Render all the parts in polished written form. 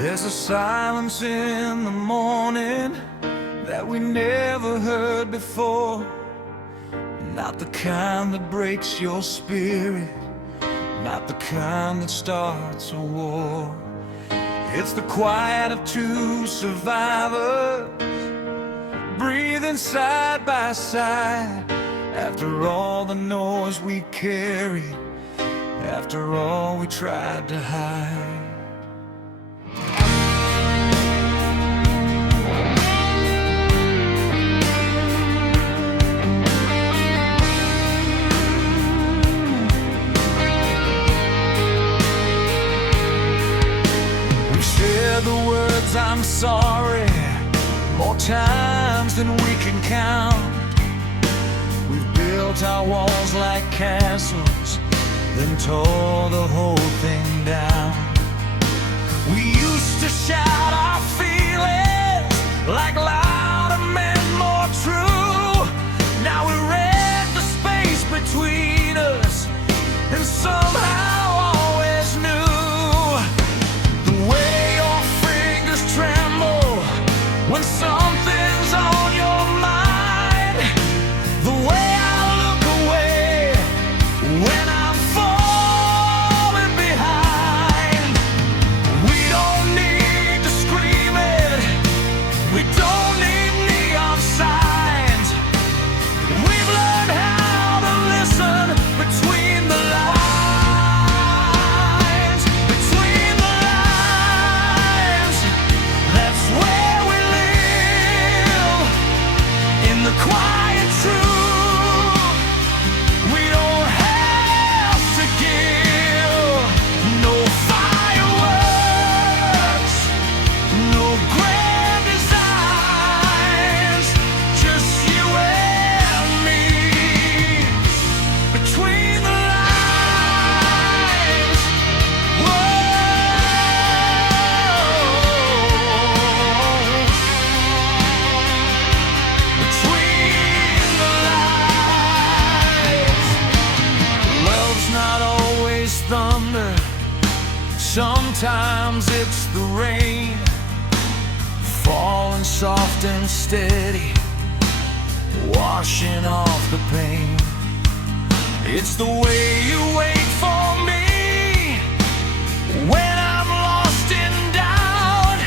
There's a silence in the morning that we never heard before. Not the kind that breaks your spirit, not the kind that starts a war. It's the quiet of two survivors, breathing side by side. After all the noise we carried, after all we tried to hide. The words I'm sorry more times than we can count. We've built our walls like castles, then tore the whole thing down. We used to shout our feelings like louder men, more true. Now we read the space between us and somehow always knew the way when something's on your mind, the way I look away when I'm falling behind. We don't need to scream it, we don't need neon signs. We've learned how to listen between the lines, between the lines. That's where the quiet truth. We don't have to give no fireworks, no grand designs, just you and me between the lines. Whoa. Thunder, sometimes it's the rain, falling soft and steady, washing off the pain. It's the way you wait for me when I'm lost in doubt,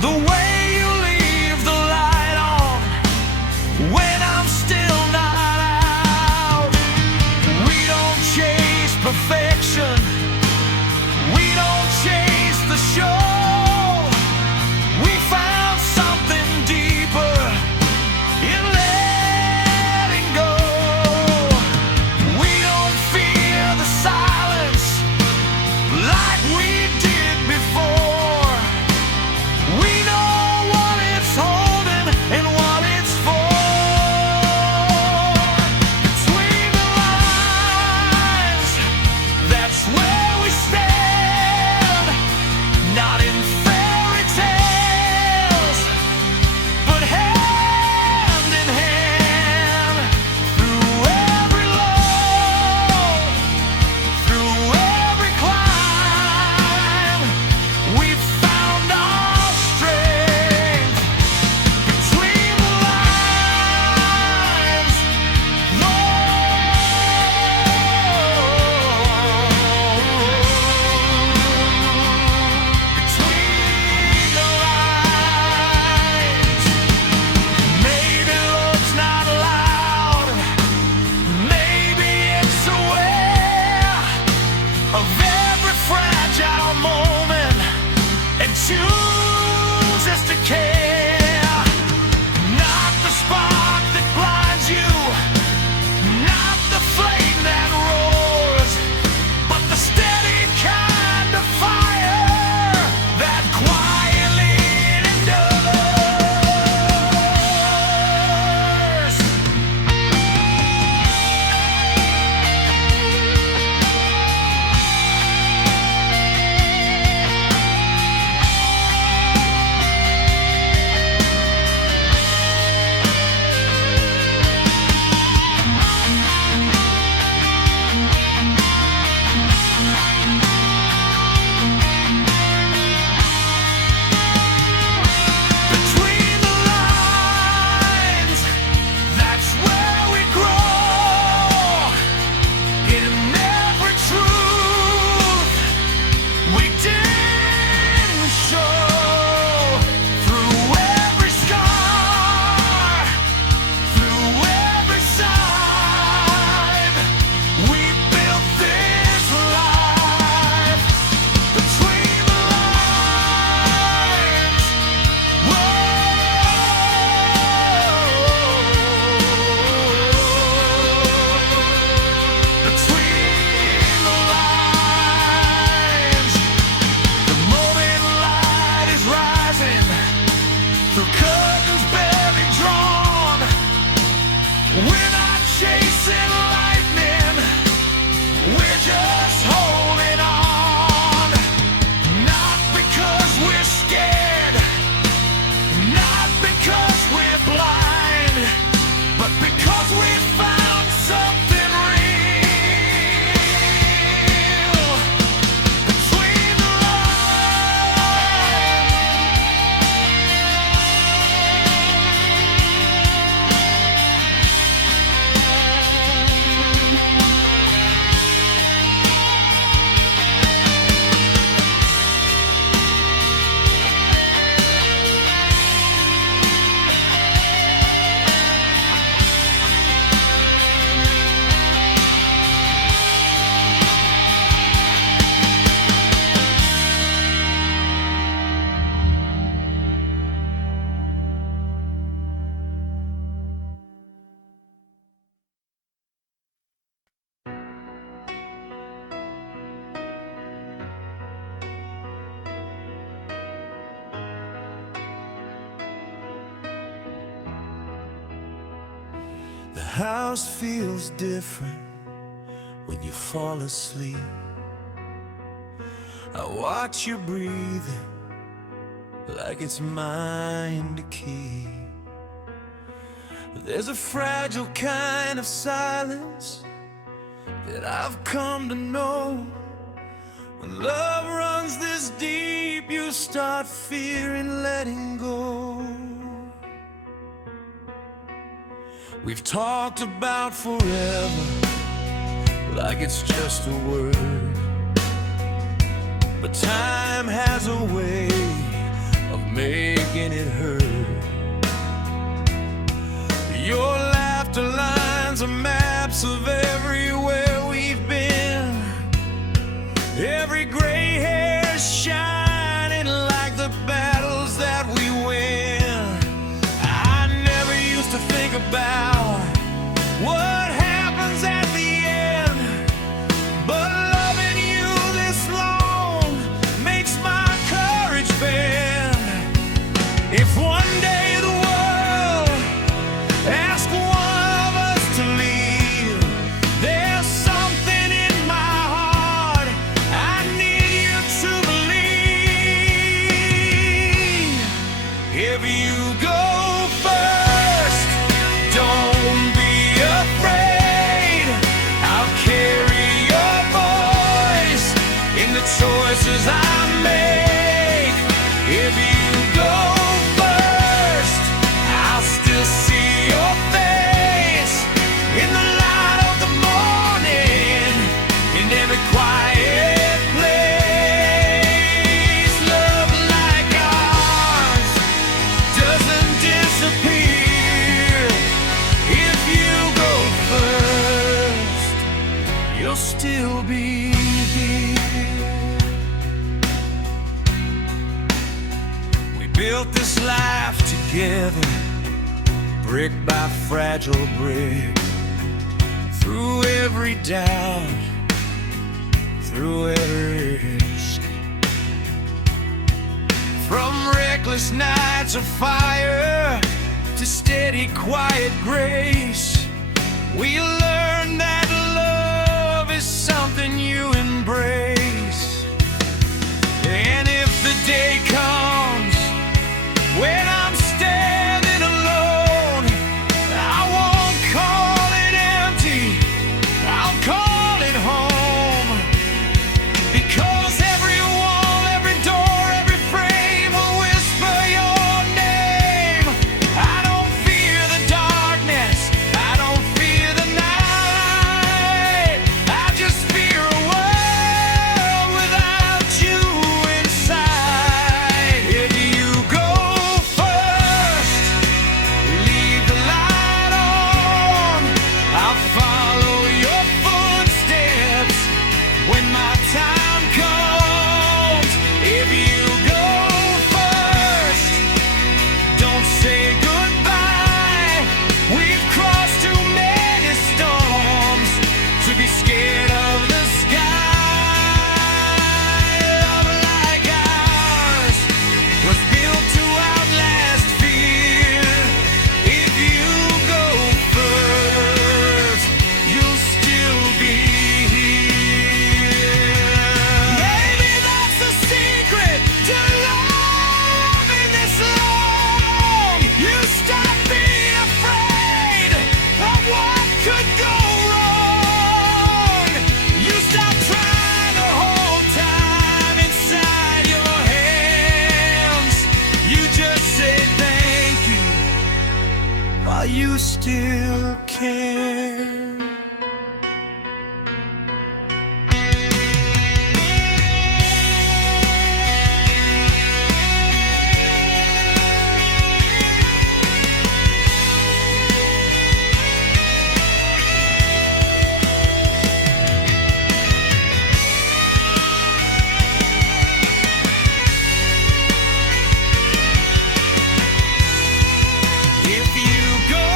the way you leave the light on when I'm still not out. We don't chase perfection, we don't chase the show. We found something deeper in letting go. We don't fear house feels different when you fall asleep. I watch you breathing like it's mine to keep. There's a fragile kind of silence that I've come to know. When love runs this deep, you start fearing letting go. We've talked about forever like it's just a word, but time has a way of making it hurt. Your laughter lines are maps of everywhere we've been. Every gray hair shining like the battles that we win. I never used to think about what happens at the end, but loving you this long makes my courage bend. If one day the world asks one of us to leave, there's something in my heart I need you to believe. If you go first, don't be afraid. I'll carry your voice in the choices I make. If you go first, I'll still see your face in the light of the morning, in every quiet place. Love like ours doesn't disappear. If you go first, you'll still be here. We built this life together, brick by fragile brick, through every doubt, through every risk. From reckless nights of fire to steady, quiet grace, we learned that love is something you embrace. And if the day comes when I'm standing alone, I won't call it empty, I'll call it home. Because every wall, every door, every frame will whisper your name. I don't fear the darkness, I don't fear the night, I just fear a world without you inside. If you go first, leave the light on, I'll follow your footsteps when my time comes. If you go first, don't say goodbye. We've crossed too many storms to be scared of the sky. Love like ours was built to outlast fear. If you go first, you'll still be here. Maybe that's the secret to loving this long. You stop being afraid of what could go wrong. You stop trying to hold time inside your hands. You just say thank you while you still can. If you go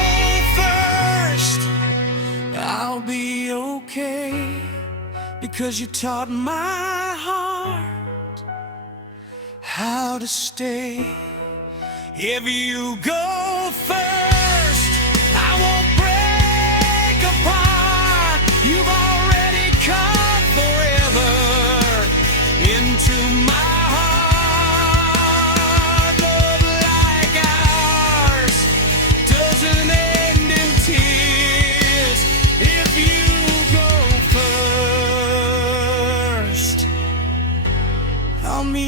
first, I'll be okay, because you taught my heart how to stay. If you go first, I won't break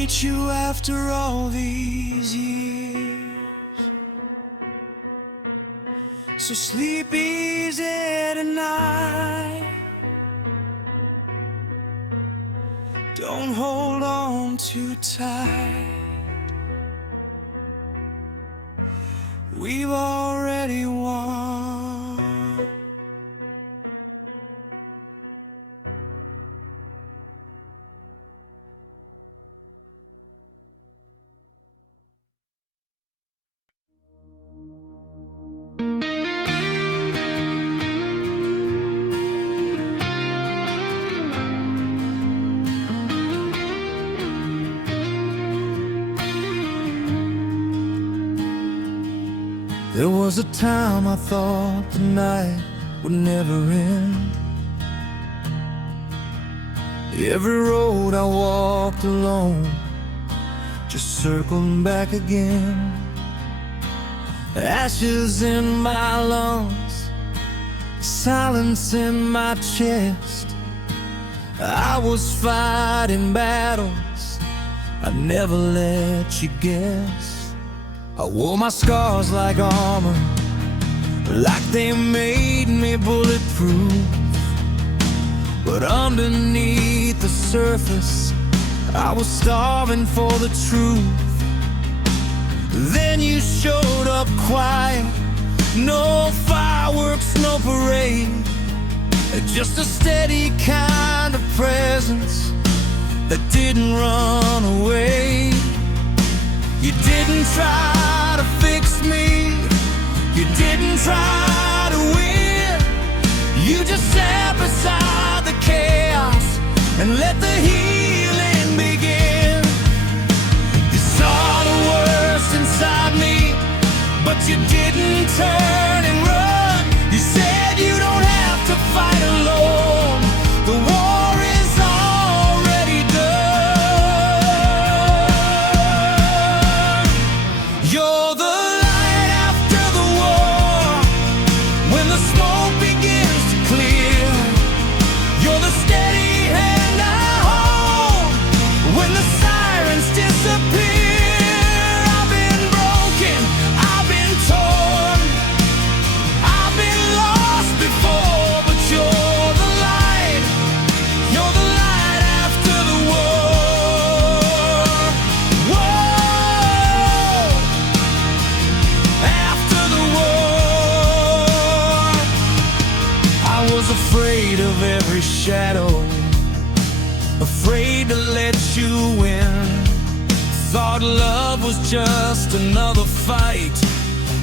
meet you after all these years. So sleep easy tonight. Don't hold on too tight. We've already won. There was a time I thought the night would never end. Every road I walked alone just circling back again. Ashes in my lungs, silence in my chest. I was fighting battles I never let you guess. I wore my scars like armor, like they made me bulletproof. But underneath the surface, I was starving for the truth. Then you showed up quiet, no fireworks, no parade, just a steady kind of presence that didn't run away. You didn't try to fix me, you didn't try to win. You just sat beside the chaos and let the healing begin. You saw the worst inside me, but you didn't turn and run. You said you don't have to fight alone, the war is already done. You're the light after the war, when the smoke begins to clear. You're the steady hand I hold when the sirens disappear. I've been broken, I've been torn, I've been lost before, but you're the light after the war. Whoa, after the war. I was afraid of every shadow, afraid to let you in. Thought love was just another fight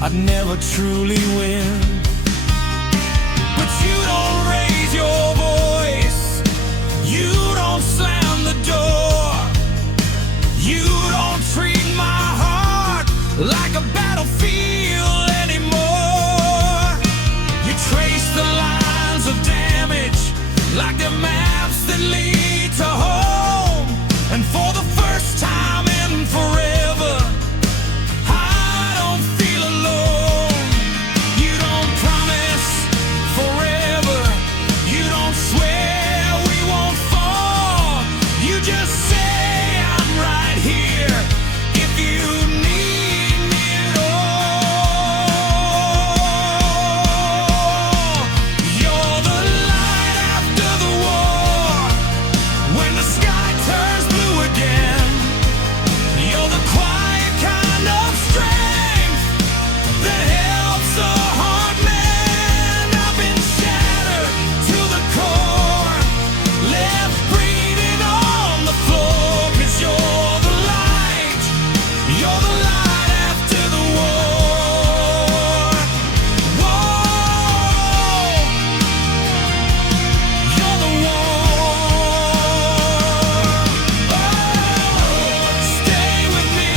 I'd never truly win. But you don't raise your voice, you don't slam the door, you don't treat my heart like a battlefield anymore. You trace the lines of damage like the maps that lead to home. And for the first time in forever, I don't feel alone. You don't promise forever, you don't swear we won't fall. You just say I'm right here if you need me at all. You're the light after the war, when the sky turns blue again. You're the quiet kind of strength that helps a hard man. I've been shattered to the core, left breathing on the floor. 'Cause you're the light after the war. Whoa, you're the war. Stay with me,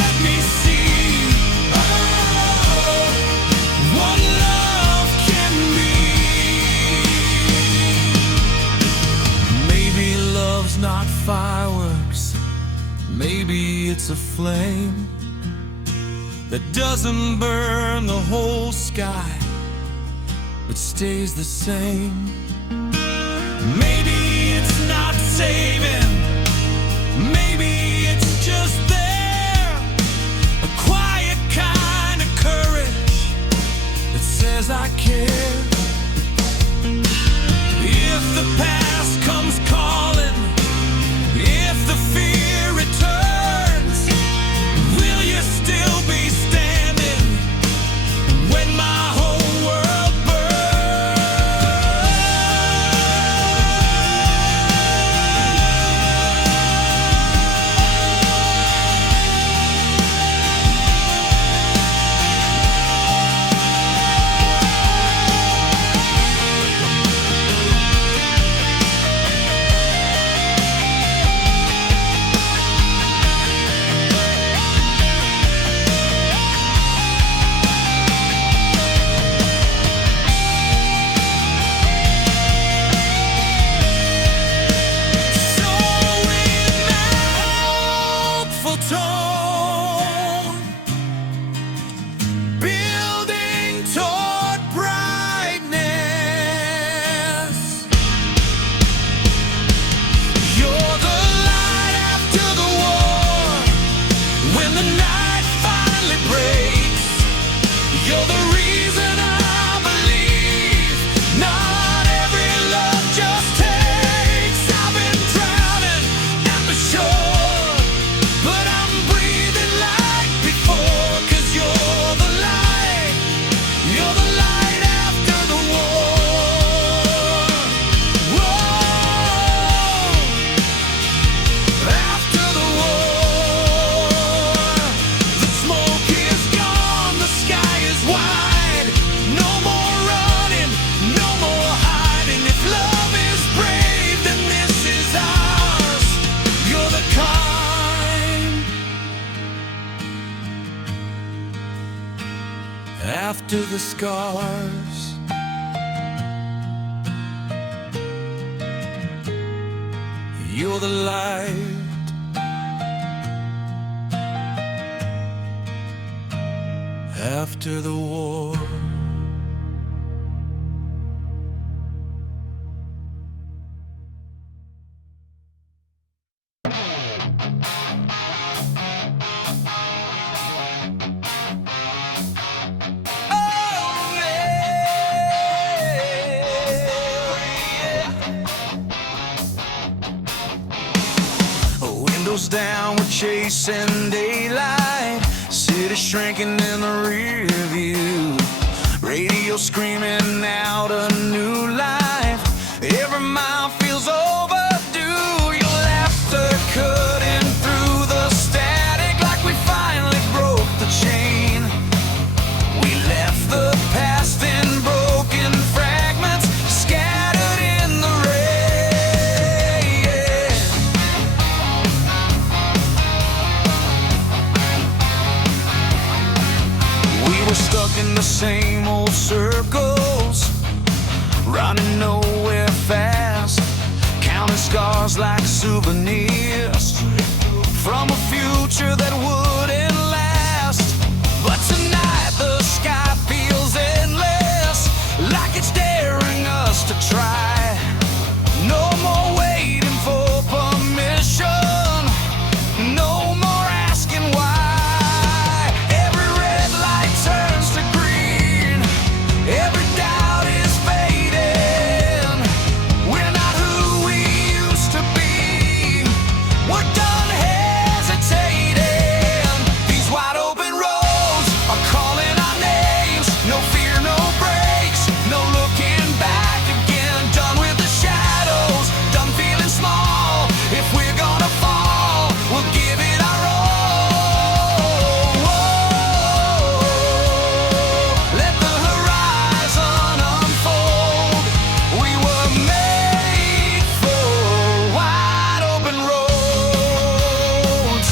let me see what love can be. Maybe love's not fireworks, maybe it's a flame that doesn't burn the whole sky, but stays the same. Maybe it's not saving Maybe it's just there, a quiet kind of courage that says I care. If the past comes calling, if the fear returns, will you still be standing when my whole world after the scars. You're the light after the war. Windows down, we're chasing daylight. City shrinking in the rear view. Radio screaming out a new life. Every mile feels overdue. Your laughter cutting through the static like we finally broke the chain. We left the past in broken fragments, scattered in the rain. We were stuck in the same old circles, running nowhere fast, counting scars like souvenirs from a future that wouldn't last. But tonight the sky feels endless, like it's daring us to try. No more waiting for permission, no more asking why. Every red light turns to green, every doubt is fading. We're not who we used to be, we're done hesitating. These wide open roads are calling our names. No fear, no brakes, no looking back again. Done with the shadows, done feeling small. If we're gonna fall, we'll give it our all. Let the horizon unfold. We were made for wide open roads.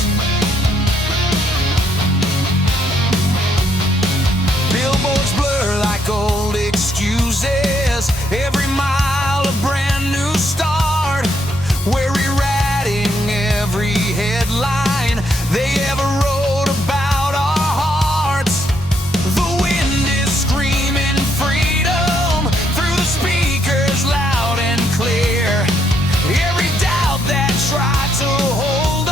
Billboards blur like old excuses. Every mile a brand new start. We're rewriting every headline they ever wrote about our hearts. The wind is screaming freedom through the speakers loud and clear. Every doubt that tried to hold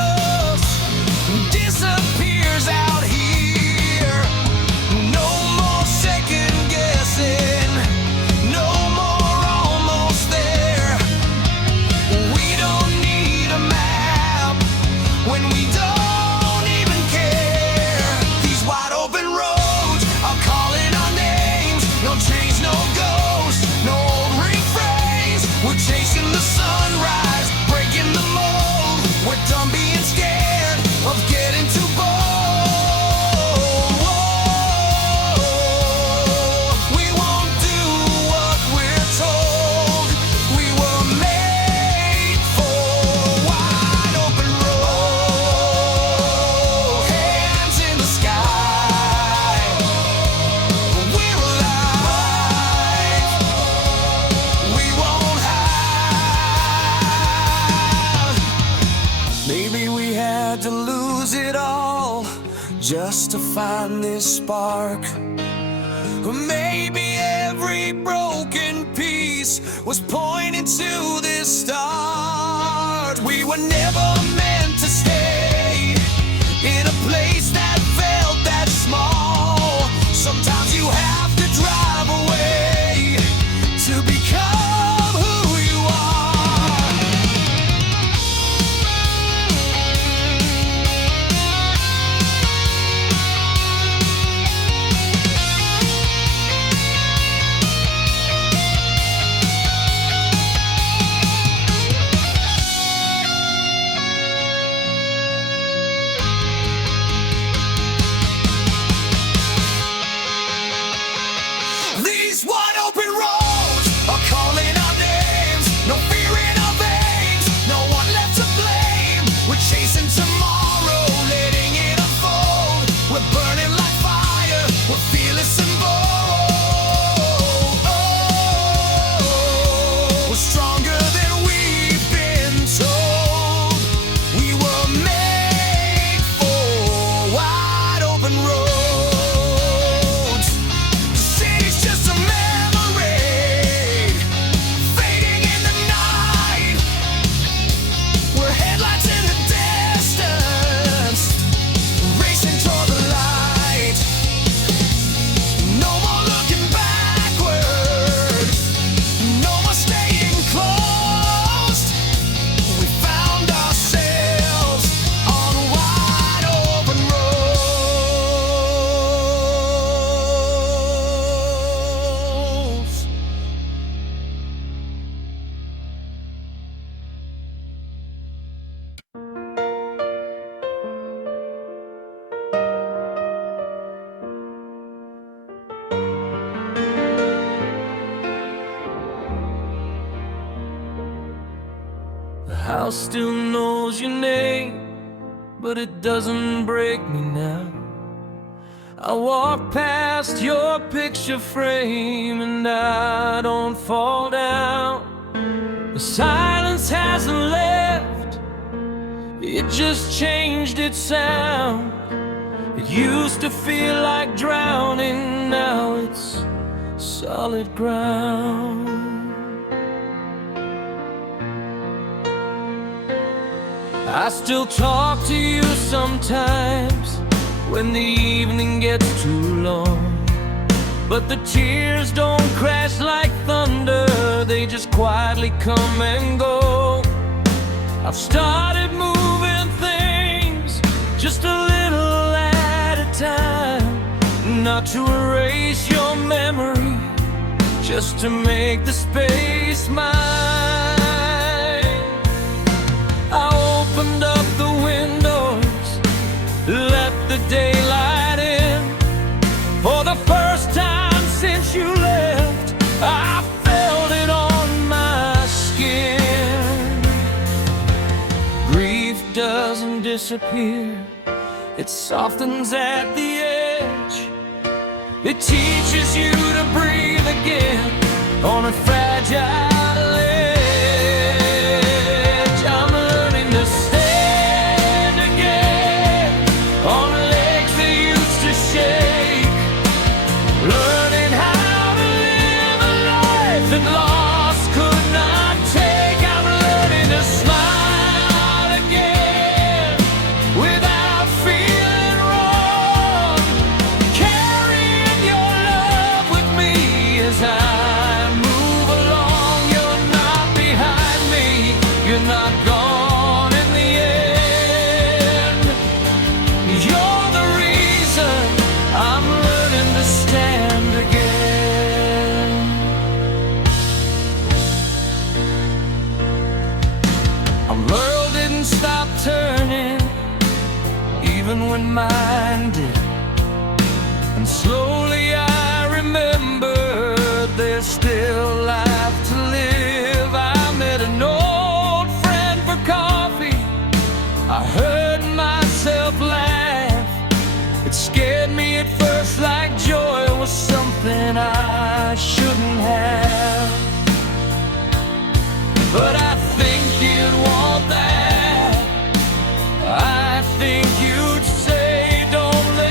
just to find this spark. Or maybe every broken piece was pointing to this start. We were never meant to stay in a place that felt that small. Sometimes you have to drive away to become who you are. These wide open roads are calling our names. No fear in our veins, no one left to blame. We're chasing tomorrow, letting it unfold. We're burning like fire, we're fearless and bold. We're stronger than we've been told. We were made for wide open roads. The city's just a memory, fading in the night. We're headlights in the distance, racing toward the light. No more looking backward, no more staying closed. We found ourselves on wide open roads. The house still knows your name, but it doesn't break me now. I walk past your picture frame and I don't fall down. The silence hasn't left, it just changed its sound. It used to feel like drowning, now it's solid ground. I still talk to you sometimes when the evening gets too long, but the tears don't crash like thunder, they just quietly come and go. I've started moving things just a little at a time, not to erase your memory, just to make the space mine. I opened up the windows, let the daylight in. For the first time since you left, I felt it on my skin. Grief doesn't disappear, it softens at the edge. It teaches you to breathe again on a fragile edge. I'm learning to stand again on legs that used to shake, learning how to live a life that loss could not take. I'm learning to smile again without feeling wrong, carrying your love with me as I move along. You're not behind me, you're not gone in the end. You're the reason I'm learning to stand again. Our world didn't stop turning, even when mine did. And slowly I remembered there's still life to live. I met an old friend for coffee, I heard myself laugh. It scared me at first like joy was something I shouldn't have. But I think you'd want that, I think you'd say don't let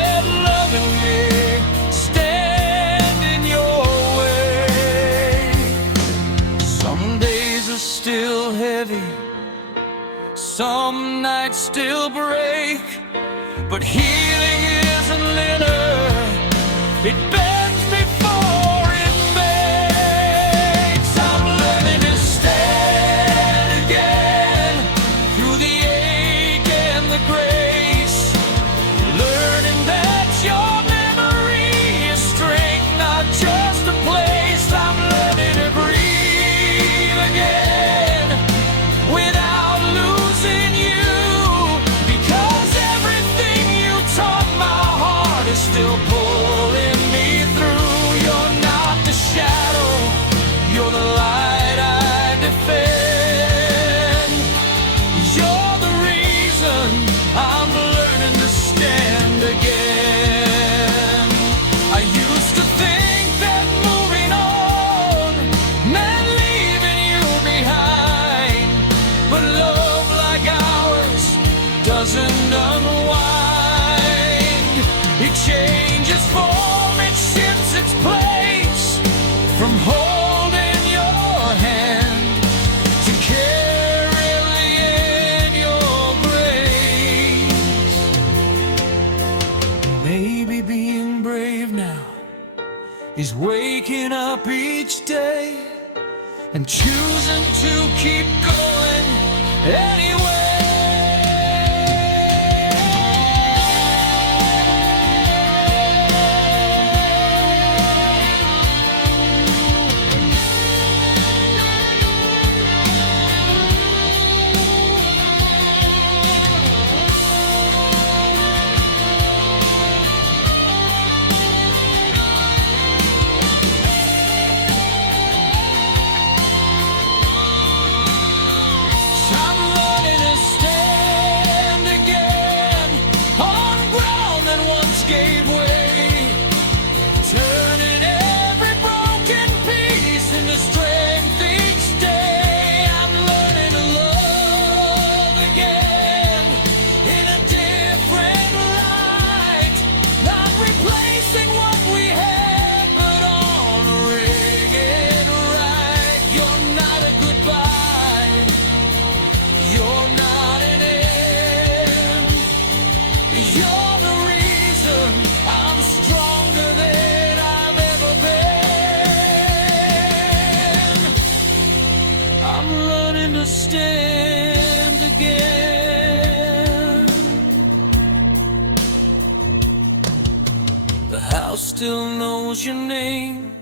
Some nights still break, but healing isn't linear. It bends before it makes. I'm learning to stand again through the ache and the grace, learning that your memory is strength, not just a place. I'm learning to breathe again without losing you, because everything you taught my heart is still pulling me through. You're not the shadow, you're the light I defend. You're the reason I'm learning to stand again. I used to think that moving on meant leaving you behind, but love like ours doesn't unwind. It changes form, it shifts its place, from holding your hand to carrying in your grace. Maybe being brave now is waking up each day and choosing to keep going anyway. I'm learning to stand again on ground that once gave way, turning every broken piece into strength each day. I'm learning to love again in a different light, not replacing what we had, but honoring it right. You're not a goodbye, you're not an end. You're the reason I'm stronger than I've ever been. I'm learning to stand again. The house still knows your name,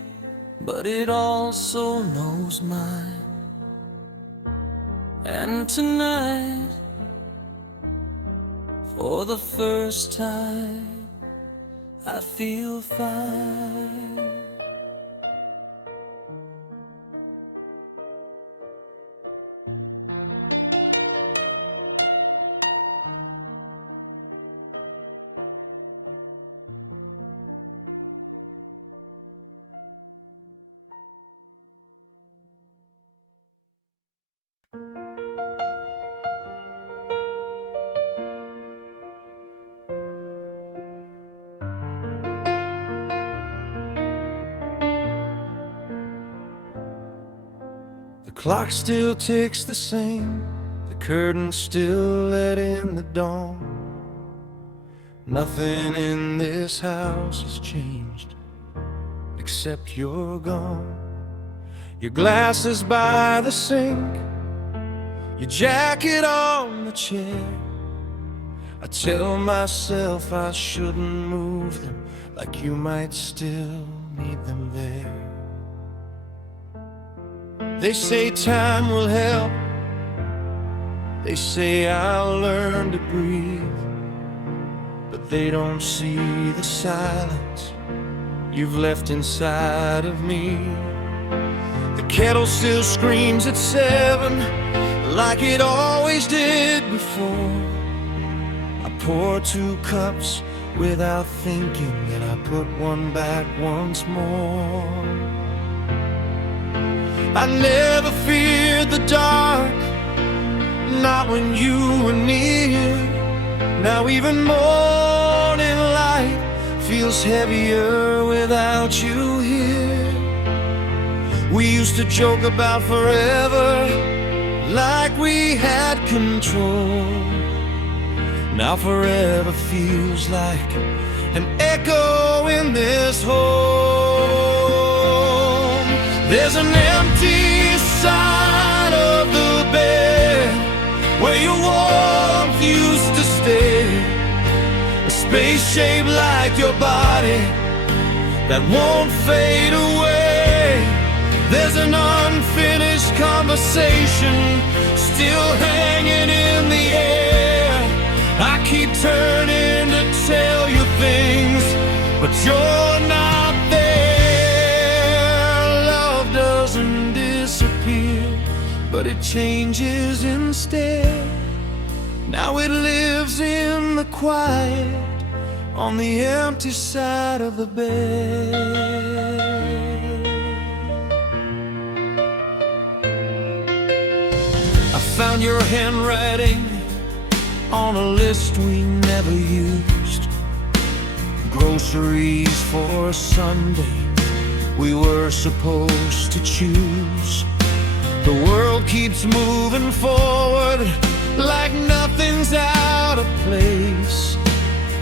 but it also knows mine. And tonight, for the first time, I feel fine. The clock still ticks the same, the curtains still let in the dawn. Nothing in this house has changed, except you're gone. Your glasses by the sink, your jacket on the chair. I tell myself I shouldn't move them, like you might still need them there. They say time will help, they say I'll learn to breathe, but they don't see the silence you've left inside of me. The kettle still screams at 7, like it always did before. I pour 2 cups without thinking, and I put one back once more. I never feared the dark, not when you were near. Now even morning light feels heavier without you here. We used to joke about forever, like we had control. Now forever feels like an echo in this home. There's an empty side of the bed where your warmth used to stay, a space shaped like your body that won't fade away. There's an unfinished conversation still hanging in the air. I keep turning to tell you things, but you're not there. Love doesn't disappear, but it changes instead. Now it lives in the quiet on the empty side of the bed. I found your handwriting on a list we never used. Groceries for a Sunday we were supposed to choose. The world keeps moving forward like nothing's out of place,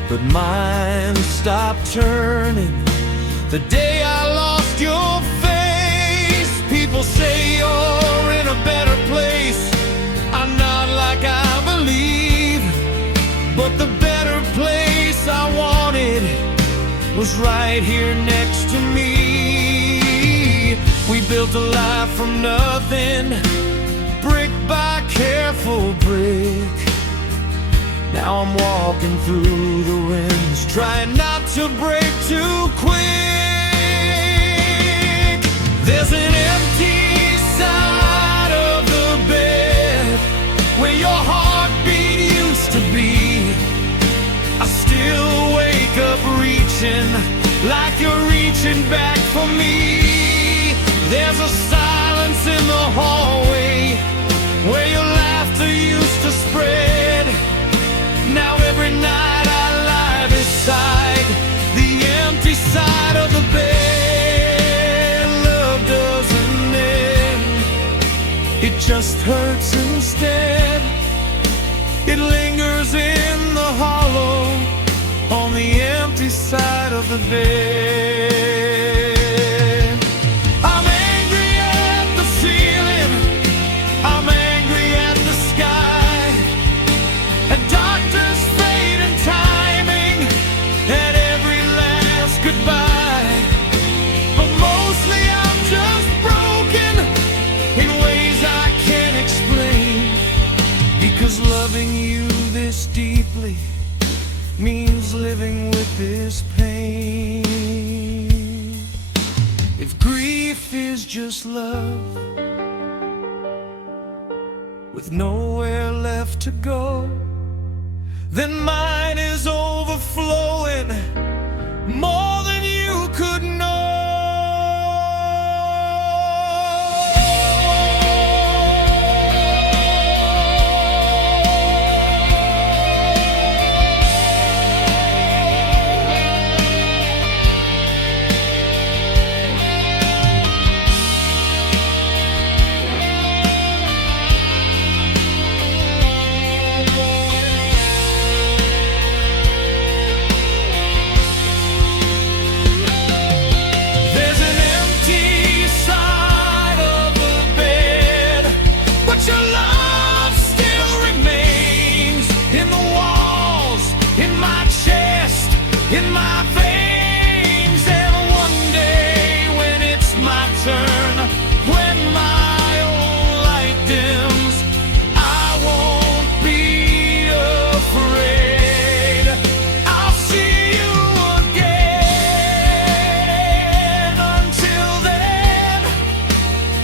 but mine stopped turning the day I lost your face. People say you're in a better place. I'm not like I believe, but the better place I wanted was right here next to me. We built a life from nothing, brick by careful brick. Now I'm walking through the winds, trying not to break too quick. There's an empty side of the bed where your heartbeat used to be. I still wake up reaching like you're reaching back for me. There's a silence in the hallway where your laughter used to spread. Now every night I lie beside the empty side of the bed. Love doesn't end, it just hurts instead. It lingers in the hollow on the empty side of the bed. I'm angry at the ceiling, I'm angry at the sky, at doctors' fate and timing, at every last goodbye. But mostly I'm just broken in ways I can't explain, because loving you this deeply means living with this pain. If grief is just love with nowhere left to go, then mine is overflowing more than you could know. In my veins, and one day when it's my turn, when my own light dims, I won't be afraid. I'll see you again. Until then,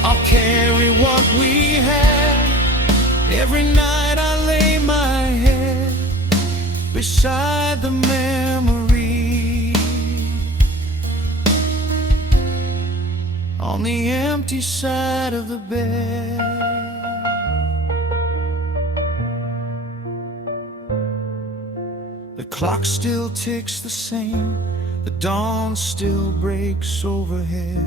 I'll carry what we had. Every night I lay my head beside the memory on the empty side of the bed. The clock still ticks the same, the dawn still breaks overhead,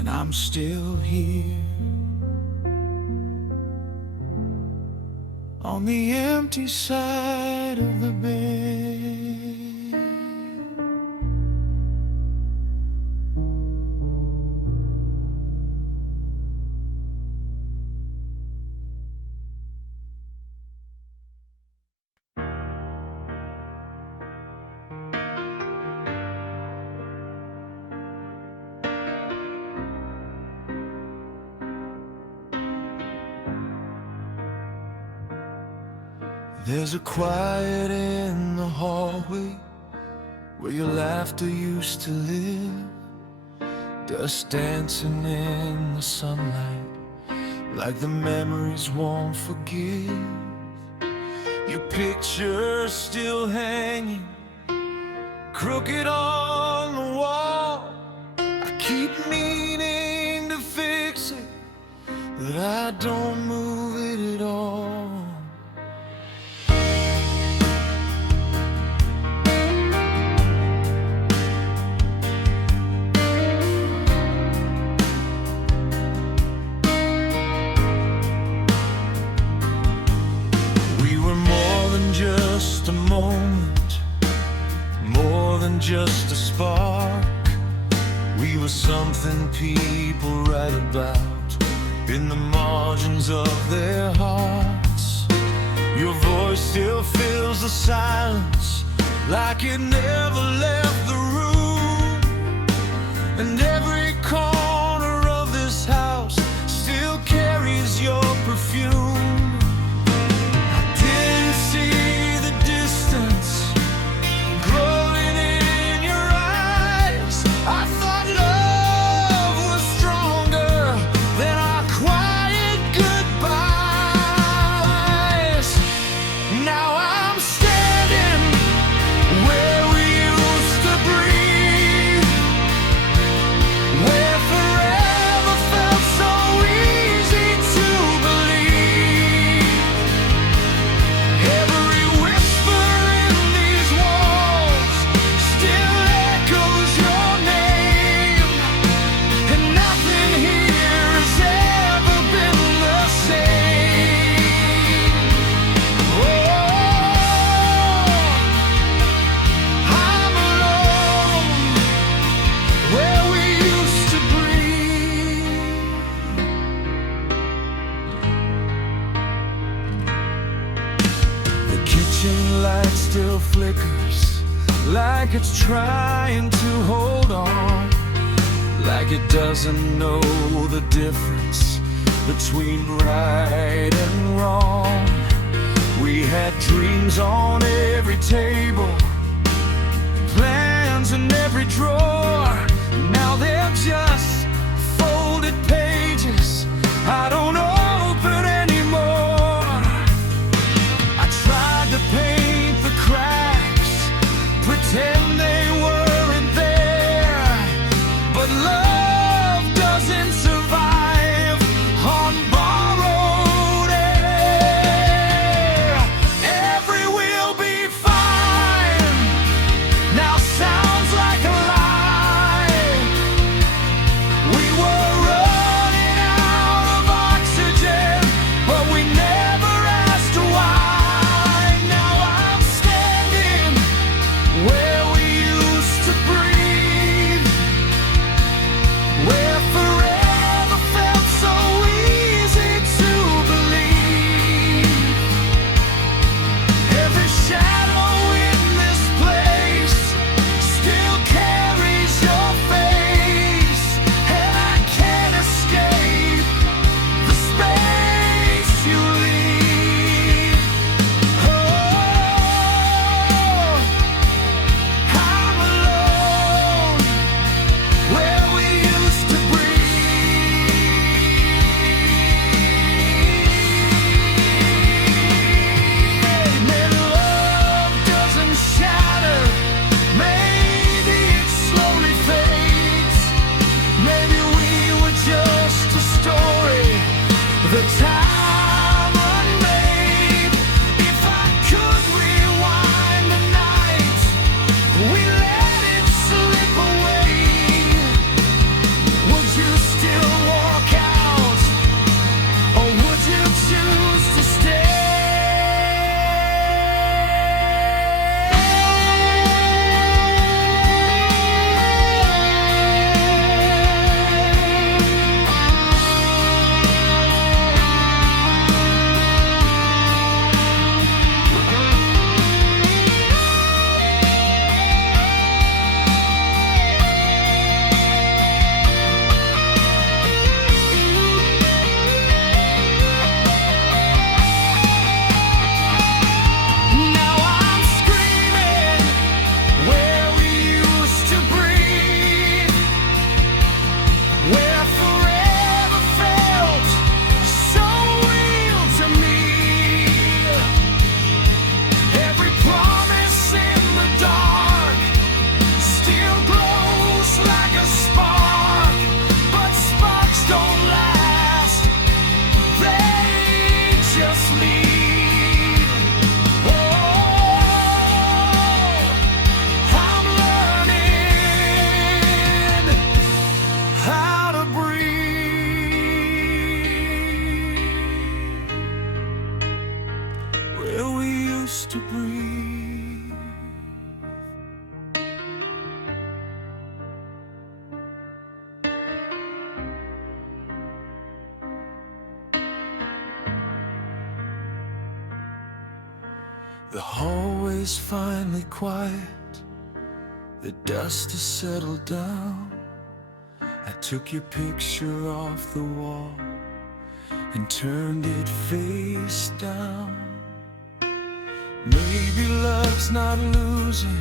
and I'm still here on the empty side of the bed. There's a quiet in the hallway where your laughter used to live, dust dancing in the sunlight like the memories won't forgive. Your picture's still hanging crooked on the wall. I keep meaning to fix it, but I don't move it at all. Just a moment, more than just a spark. We were something people write about in the margins of their hearts. Your voice still fills the silence like it never left the room, and every corner of this house still carries your perfume. Still flickers like it's trying to hold on, like it doesn't know the difference between right and wrong. We had dreams on every table, plans in every drawer. Now they're just folded pages I don't open anymore. I tried to paint the cracks, pretend they weren't there, but love doesn't survive on borrowed air. Every will be fine now sounds like a lie. We were running out of oxygen, but we never asked why. Now I'm standing where we used to breathe, where forever felt so easy to believe. Every shadow in this place still carries your face, and I can't escape the space you leave. Oh, I'm alone where we used to breathe. Maybe love doesn't shatter, maybe it slowly fades. Maybe we were just a story, the time unmade. If I could rewind the night we let it slip away, would you The hallway's finally quiet, the dust has settled down. I took your picture off the wall and turned it face down. Maybe love's not losing,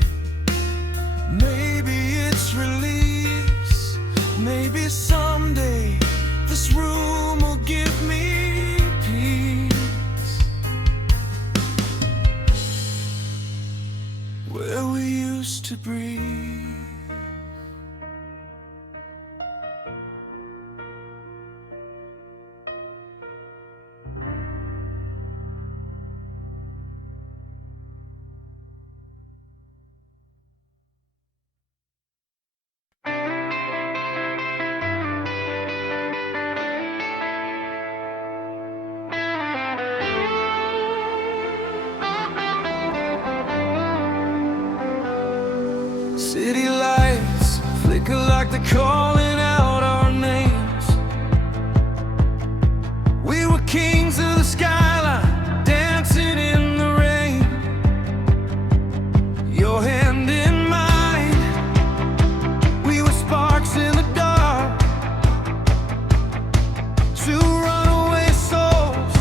maybe it's release. Maybe someday this room will give me peace, where we used to breathe. City lights flicker like they're calling out our names. We were kings of the skyline, dancing in the rain. Your hand in mine, we were sparks in the dark. Two runaway souls,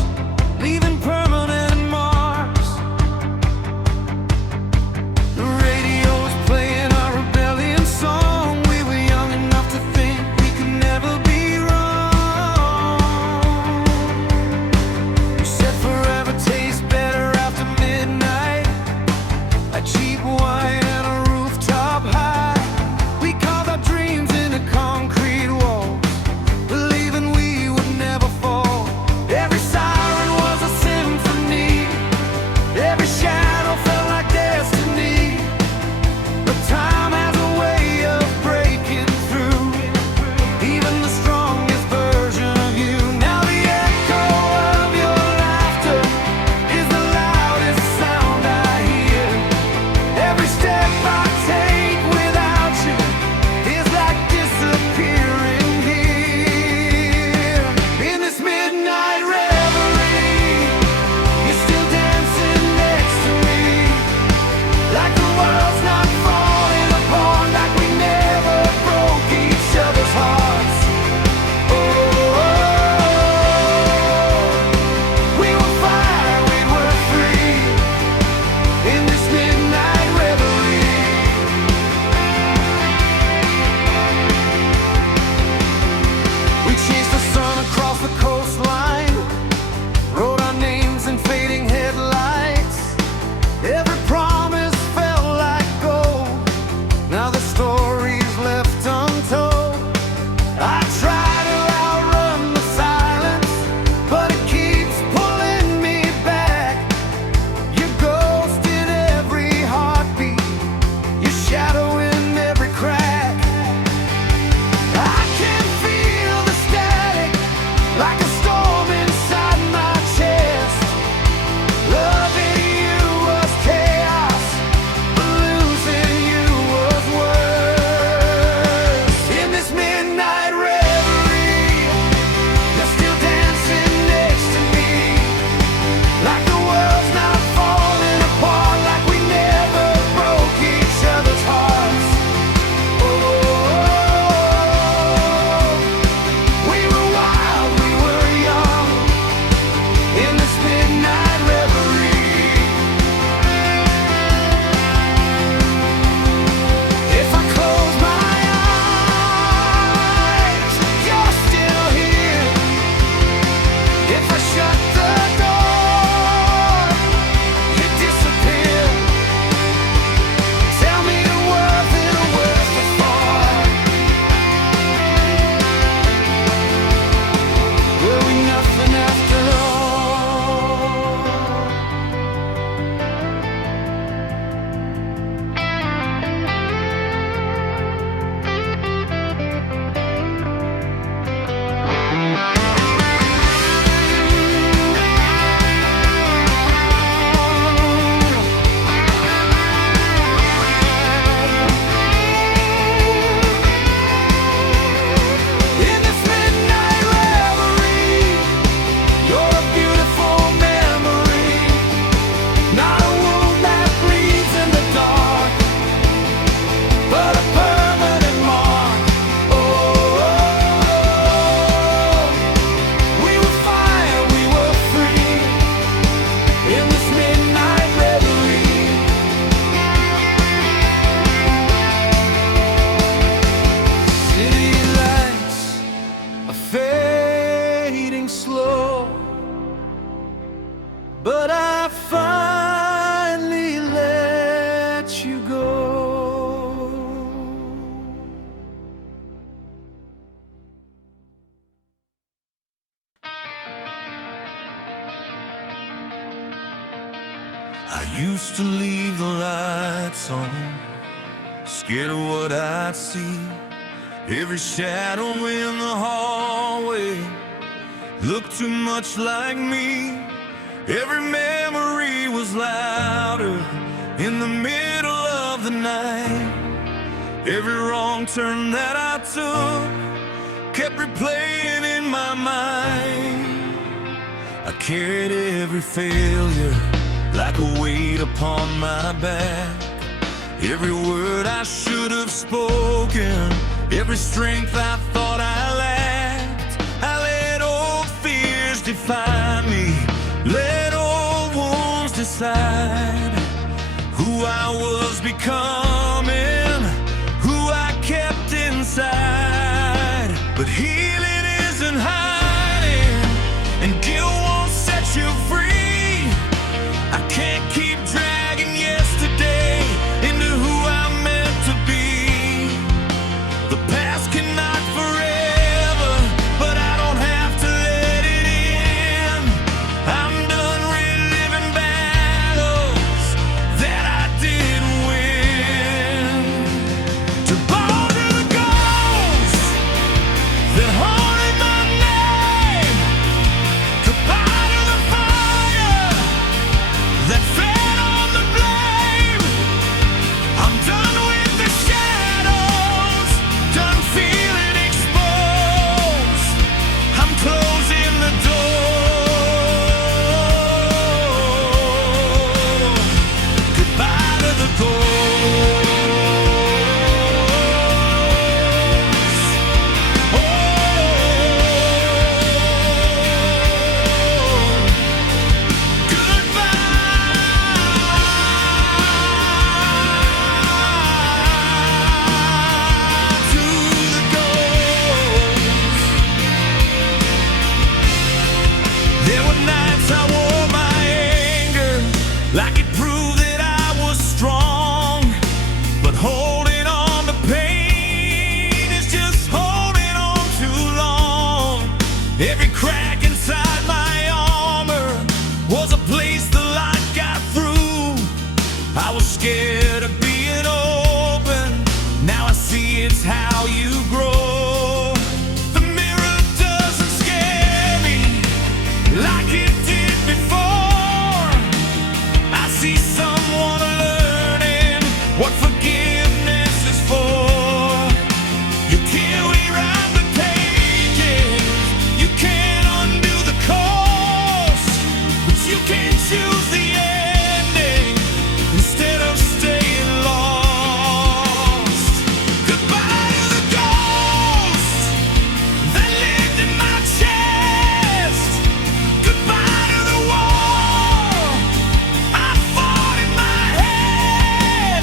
leaving permanent marks. The radio was playing our rebellion song. We were young and I used to leave the lights on, scared of what I'd see. Every shadow in the hallway looked too much like me. Every memory was louder in the middle of the night. Every wrong turn that I took kept replaying in my mind. I carried every failure like a weight upon my back. Every word I should have spoken, every strength I thought I lacked. I let old fears define me, let old wounds decide who I was becoming, who I kept inside. But healing isn't hiding, and guilt won't set you free. I can't keep dragging yesterday into who I'm meant to be. The past can knock forever, but I don't have to let it in. I'm done reliving battles that I didn't win. To bow to the ghosts that haunted my name, goodbye to the fire that fed on the blame. I'm done with the shadows, done feeling exposed. I'm closing the door. Goodbye to the ghosts. Oh, there were nights I wore my anger like it proved that I was strong. But holding on to pain is just holding on too long. Every crack inside my armor was a place the light got through. I was scared of being open, now I see it's how you grow. The mirror doesn't scare me like it did before. I see someone learning what forgiveness is for. You can't rewrite the pages, you can't undo the course, but you can choose the ending instead of staying lost. Goodbye to the ghost that lived in my chest. Goodbye to the war I fought in my head.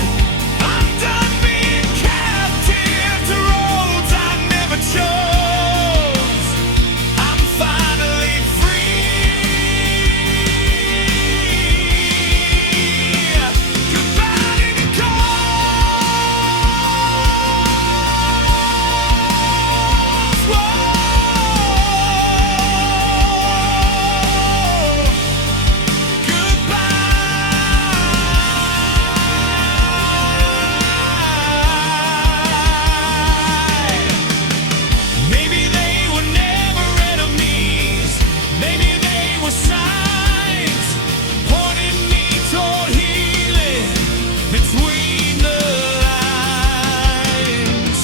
I'm done being captive to roads I never chose. I'm finally free. Goodbye to the ghosts. Maybe they were never enemies, maybe they were signs pointing me toward healing between the lines.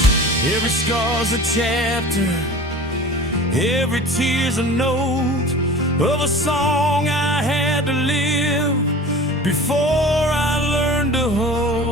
Every scar's a chapter, every tear's a note of a song I had to live before I learned to hold.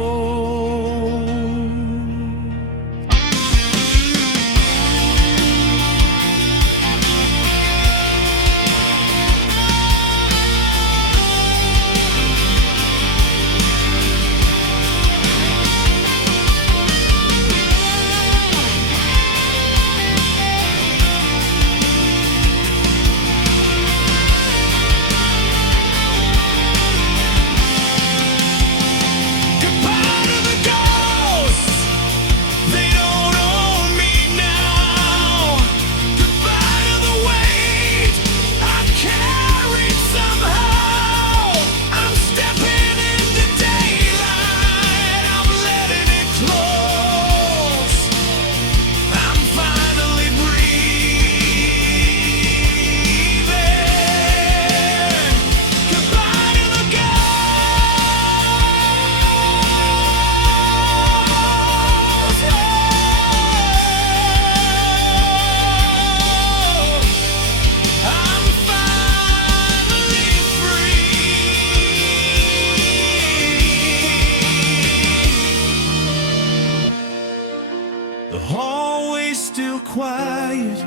quiet,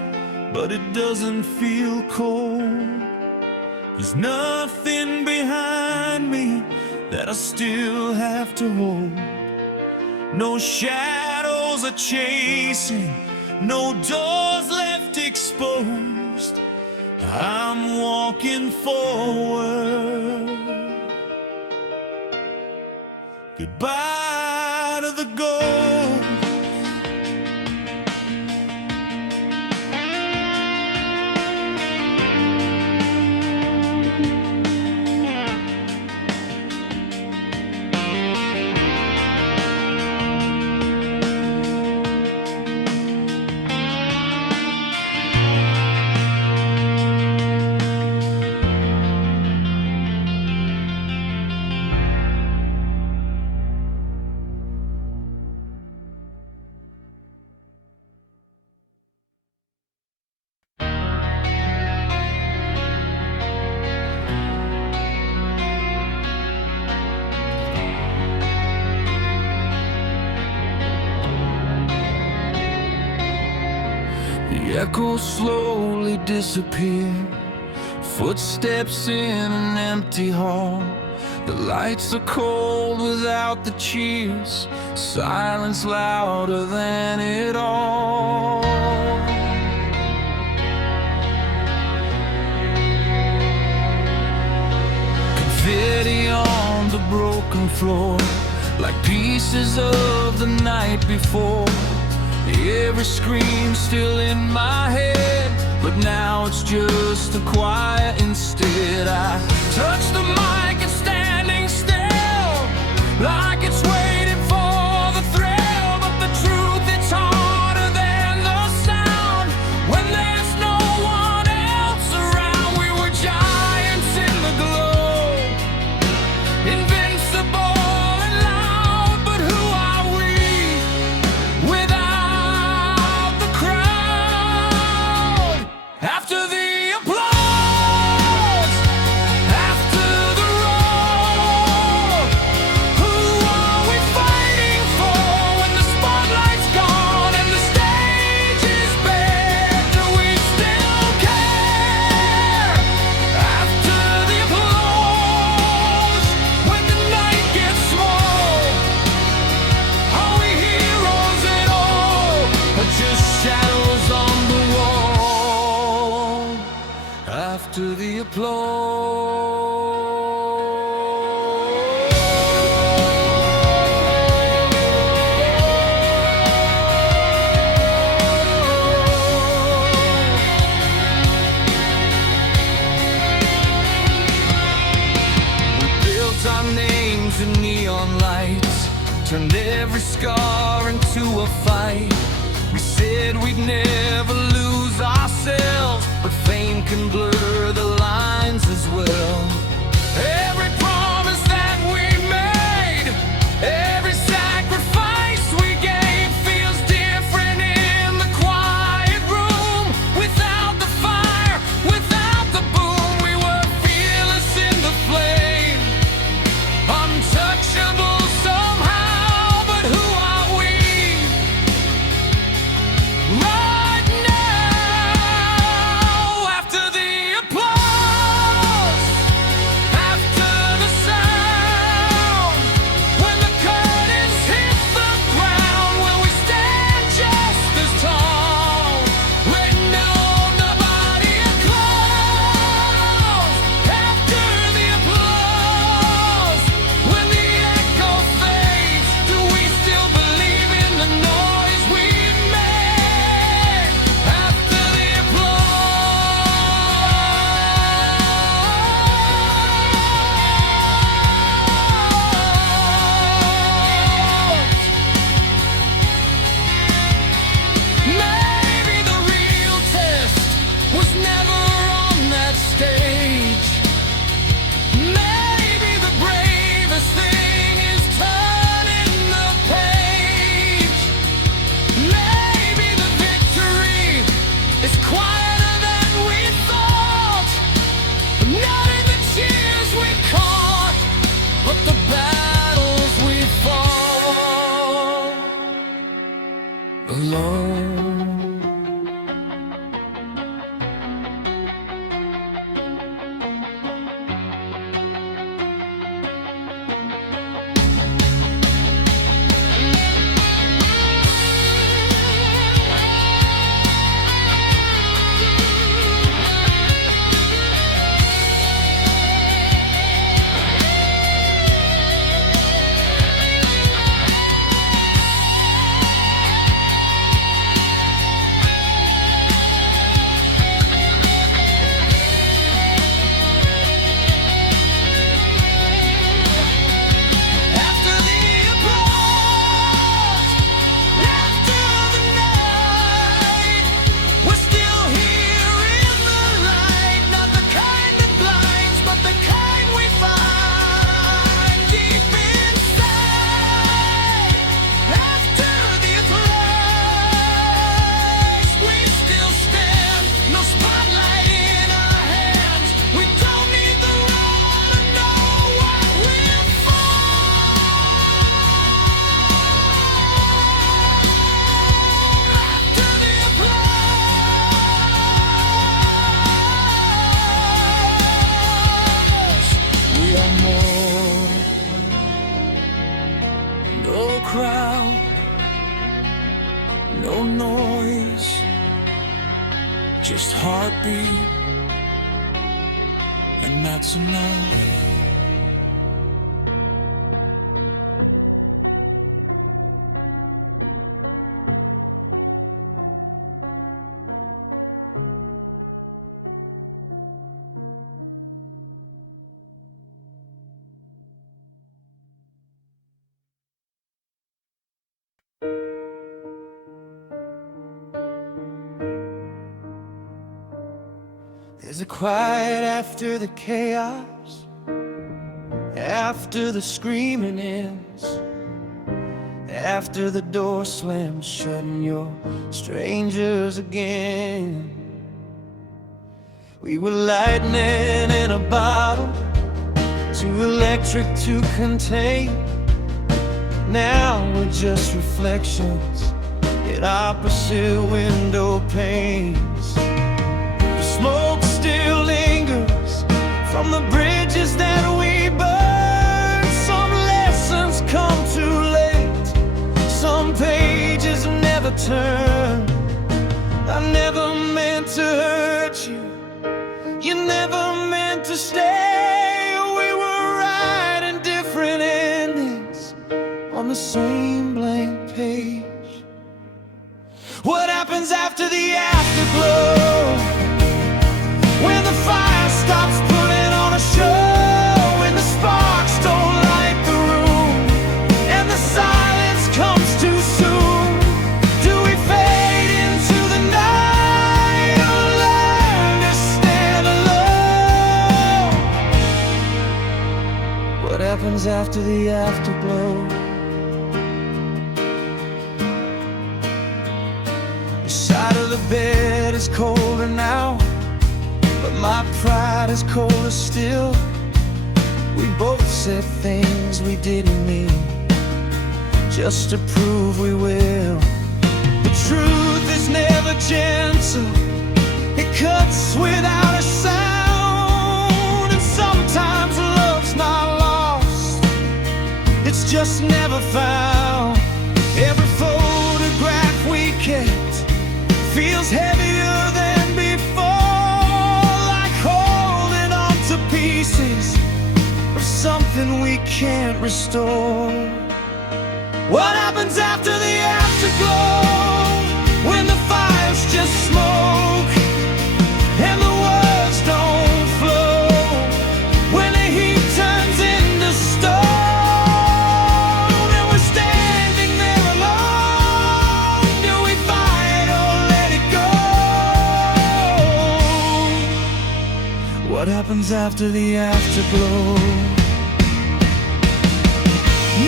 but it doesn't feel cold. There's nothing behind me that I still have to hold. No shadows are chasing, no doors left exposed. I'm walking forward. Goodbye to the gold. The echoes slowly disappear, footsteps in an empty hall. The lights are cold without the cheers, silence louder than it all. Confetti on the broken floor, like pieces of the night before. Every scream still in my head, but now it's just a quiet instead. I touch the mic and standing still, like it's waiting for the thrill. But the truth, it's harder than the sound. When there's no one else around, we were giants in the glow, invincible and loud. But who are we without after the applause, after the roar? Who are we fighting for when the spotlight's gone and the stage is bare? Do we still care? After the applause, when the night gets small, are we heroes at all, or just shadows on the wall? After the applause. We built our names in neon lights, turned every scar into a fight. We said we'd never lose ourselves, but fame can blur the lines as well. Every promise that we made, every sacrifice we gave feels different in the quiet room. Without the fire, without the boom, we were fearless in the flame, untouchable somehow. But who are we right now, after the just heartbeat, and that's enough. There's a quiet after the chaos, after the screaming ends, after the door slams shut and you're strangers again. We were lightning in a bottle, too electric to contain. Now we're just reflections in opposite window panes. The smoke still lingers from the bridges that we burned. Some lessons come too late, some pages never turn. I never meant to hurt you, you never meant to stay. We were writing different endings on the same blank page. What happens after the afterglow? When the fire stops putting on a show, when the sparks don't light the room, and the silence comes too soon. Do we fade into the night or learn to stand alone? What happens after the afterglow? The side of the bed is colder now, but my pride is colder still. We both said things we didn't mean, just to prove we will. The truth is never gentle, it cuts without a sound. And sometimes love's not lost, it's just never found. Every photograph we kept feels heavier than before, like holding on to pieces of something we can't restore. What happens after the afterglow? When the fire's just smoke and the words don't flow, when the heat turns into stone and we're standing there alone. Do we fight or let it go? What happens after the afterglow?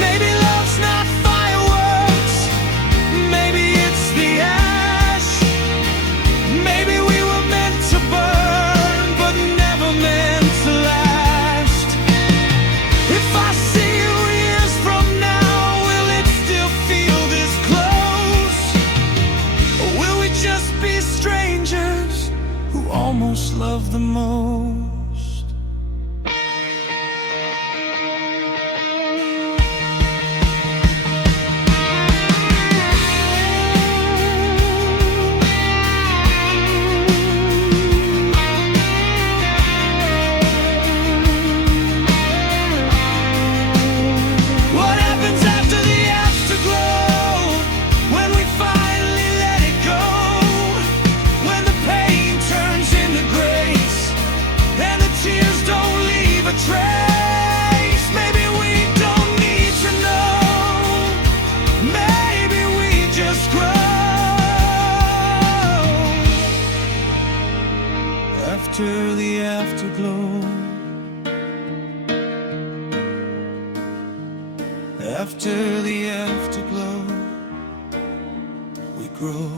Maybe love's not fireworks, maybe it's the ash. Maybe we were meant to burn, but never meant to last. If I see you years from now, will it still feel this close? Or will we just be strangers who almost love the most? What happens after the afterglow? When we finally let it go, when the pain turns into grace and the tears don't leave a trace. Maybe we don't need to know, maybe we just grow. After the afterglow, after the afterglow, we grow.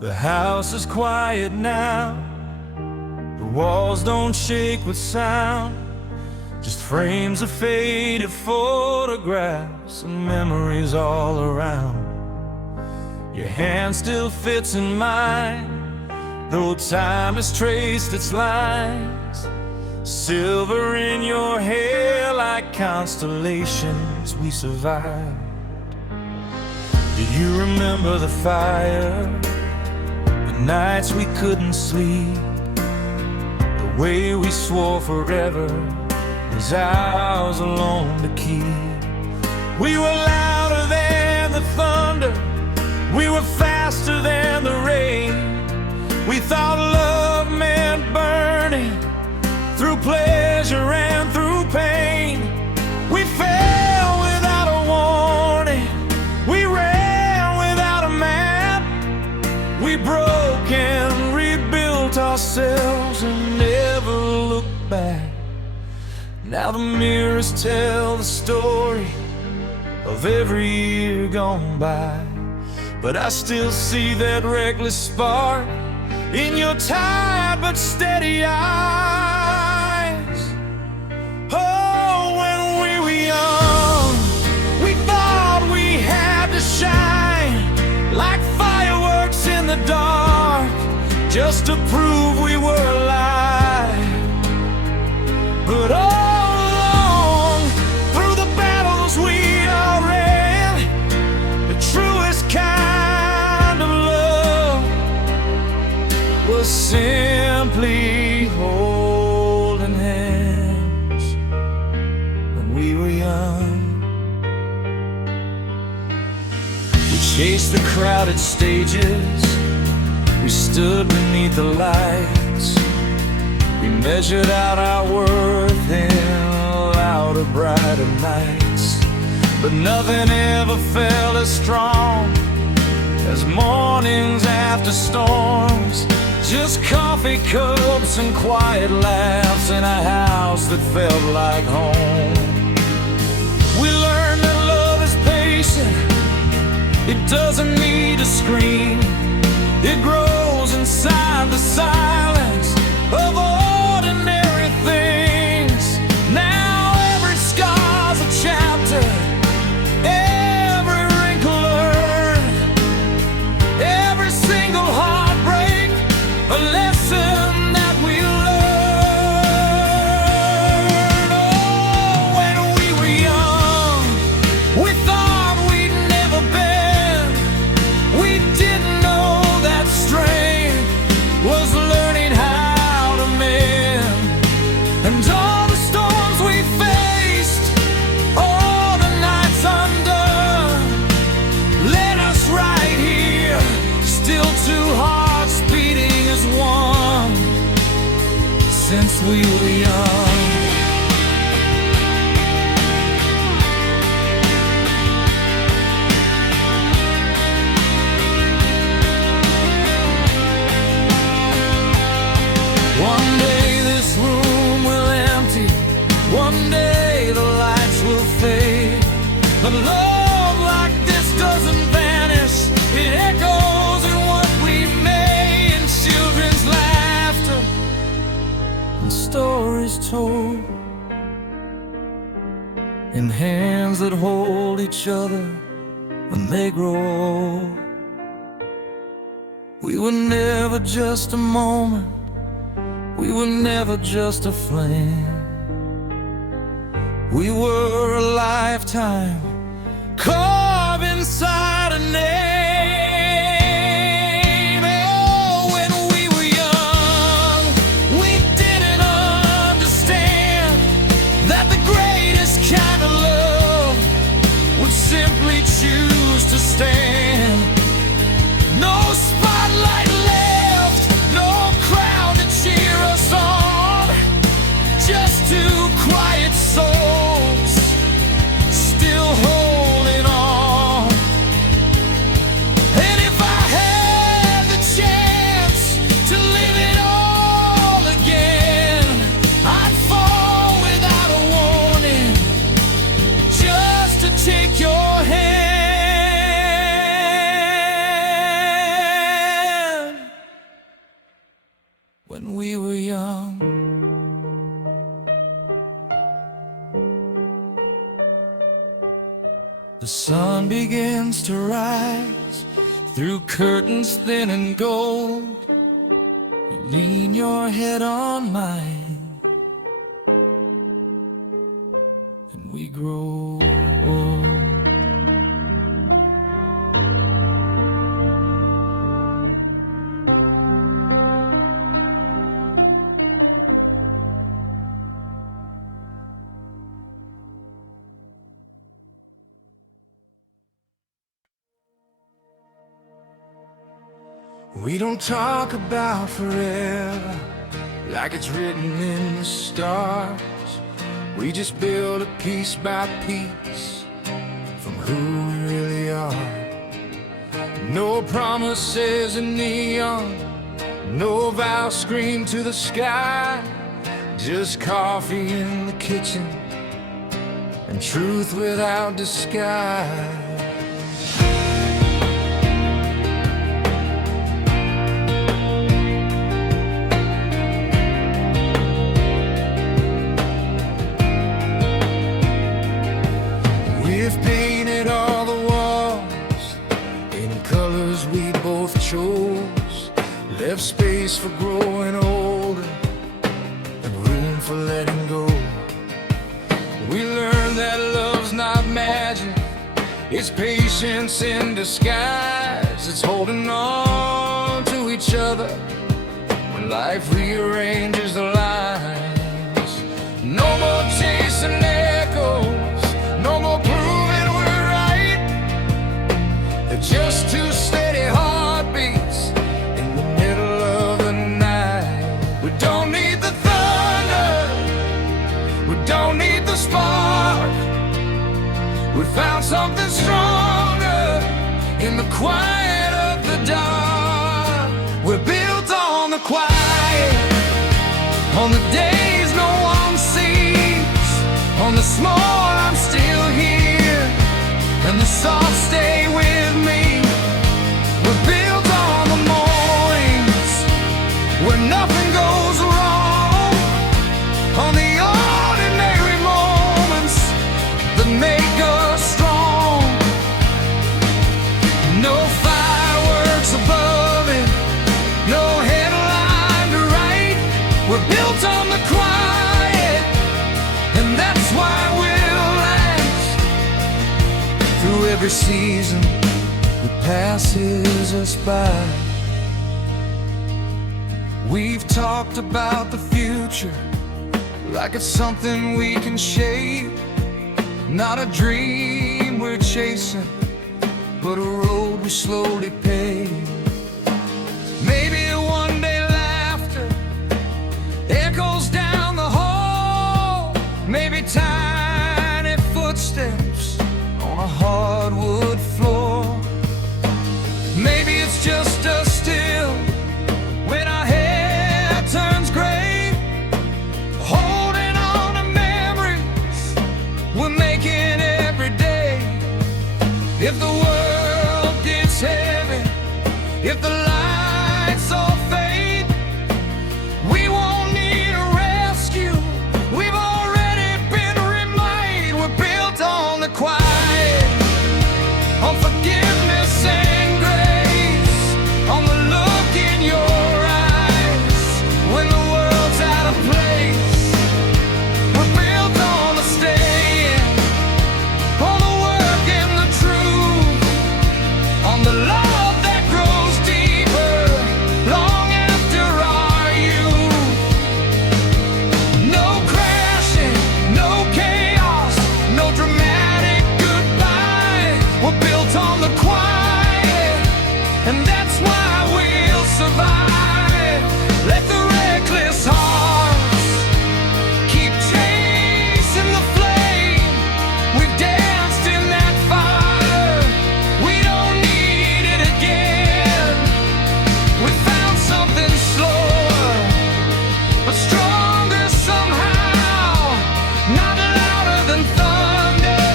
The house is quiet now, the walls don't shake with sound. just frames of faded photographs and memories all around. Your hand still fits in mine, though time has traced its lines. Silver in your hair like constellations we survived. Do you remember the fire, the nights we couldn't sleep, the way we swore forever was ours alone to keep? We were louder than the thunder, we were faster than the rain. We thought love meant burning through pleasure and through pain. We fell without a warning, we ran without a map. We broke and rebuilt ourselves and never looked back. Now the mirrors tell the story of every year gone by, but I still see that reckless spark in your tired but steady eyes. Oh, when we were young, we thought we had to shine like fireworks in the dark, just to prove we were alive. But all along, through the battles we all ran, the truest kind of love was simply holding hands when we were young. We chased the crowded stages, we stood beneath the lights. We measured out our worth in louder, brighter nights. But nothing ever felt as strong as mornings after storms. Just coffee cups and quiet laughs in a house that felt like home. We learned that love is patient, it doesn't need a scream. It grows inside the silence of ordinary things. Now every scar's a chapter, every wrinkle earned, every single heartbreak a lesson that we learned. Oh, when we were young, we thought we'd never bend. We didn't know that strength was learning how to mend. And all the storms we faced, all the nights undone, led us right here, still two hearts beating as one. Since we were young, one day this room will empty, one day the lights will fade. But love like this doesn't vanish, it echoes in what we made, in children's laughter and stories told, in hands that hold each other when they grow old. We were never just a moment, we were never just a flame. We were a lifetime carved inside a name. Oh, when we were young, we didn't understand that the greatest kind of love would simply choose to stand. No spotlight left, no crowd to cheer us on, just two quiet souls still holding on. And if I had the chance to live it all again, I'd fall without a warning, just to take your hand. When we were young, The sun begins to rise through curtains thin and gold. You lean your head on mine, and we grow old. We don't talk about forever like it's written in the stars. We just build it piece by piece from who we really are. No promises in neon, no vows screamed to the sky. Just coffee in the kitchen and truth without disguise. We've painted all the walls in colors we both chose, left space for growing older and room for letting go. We learned that love's not magic, it's patience in disguise. It's holding on to each other when life rearranges the lines. No more chasing echoes, no more proving we're right. They're just two steady heartbeats in the middle of the night. We don't need the thunder, we don't need the spark. We found something stronger in the quiet of the dark. We're built on the quiet, on the days no one sees, on the small I'm still here, and the soft stay with me. We're built on the mornings where nothing goes wrong, on the ordinary moments that make us strong. No fireworks above it, no headline to write. We're built on the quiet, and that's why we'll last through every season that passes us by. We've talked about the future like it's something we can shape, not a dream we're chasing, but a road we slowly pave. Maybe one day laughter echoes down the hall, maybe tiny footsteps on a hardwood floor. Maybe it's just us still when our hair turns gray, holding on to memories we're making every day. If the world gets heavy, if the lights all fade, we won't need a rescue, we've already been remade. We're built on the quiet, on forgiveness and grace, on the look in your eyes when the world's out of place. We're built on the staying, on the work and the truth, on the love that grows deeper long after our youth. No crashing, no chaos, no dramatic goodbye. We're built on the quiet, and that's why we'll survive. Let the reckless hearts keep chasing the flame. We've danced in that fire, we don't need it again. We found something slower, but stronger somehow, not louder than thunder,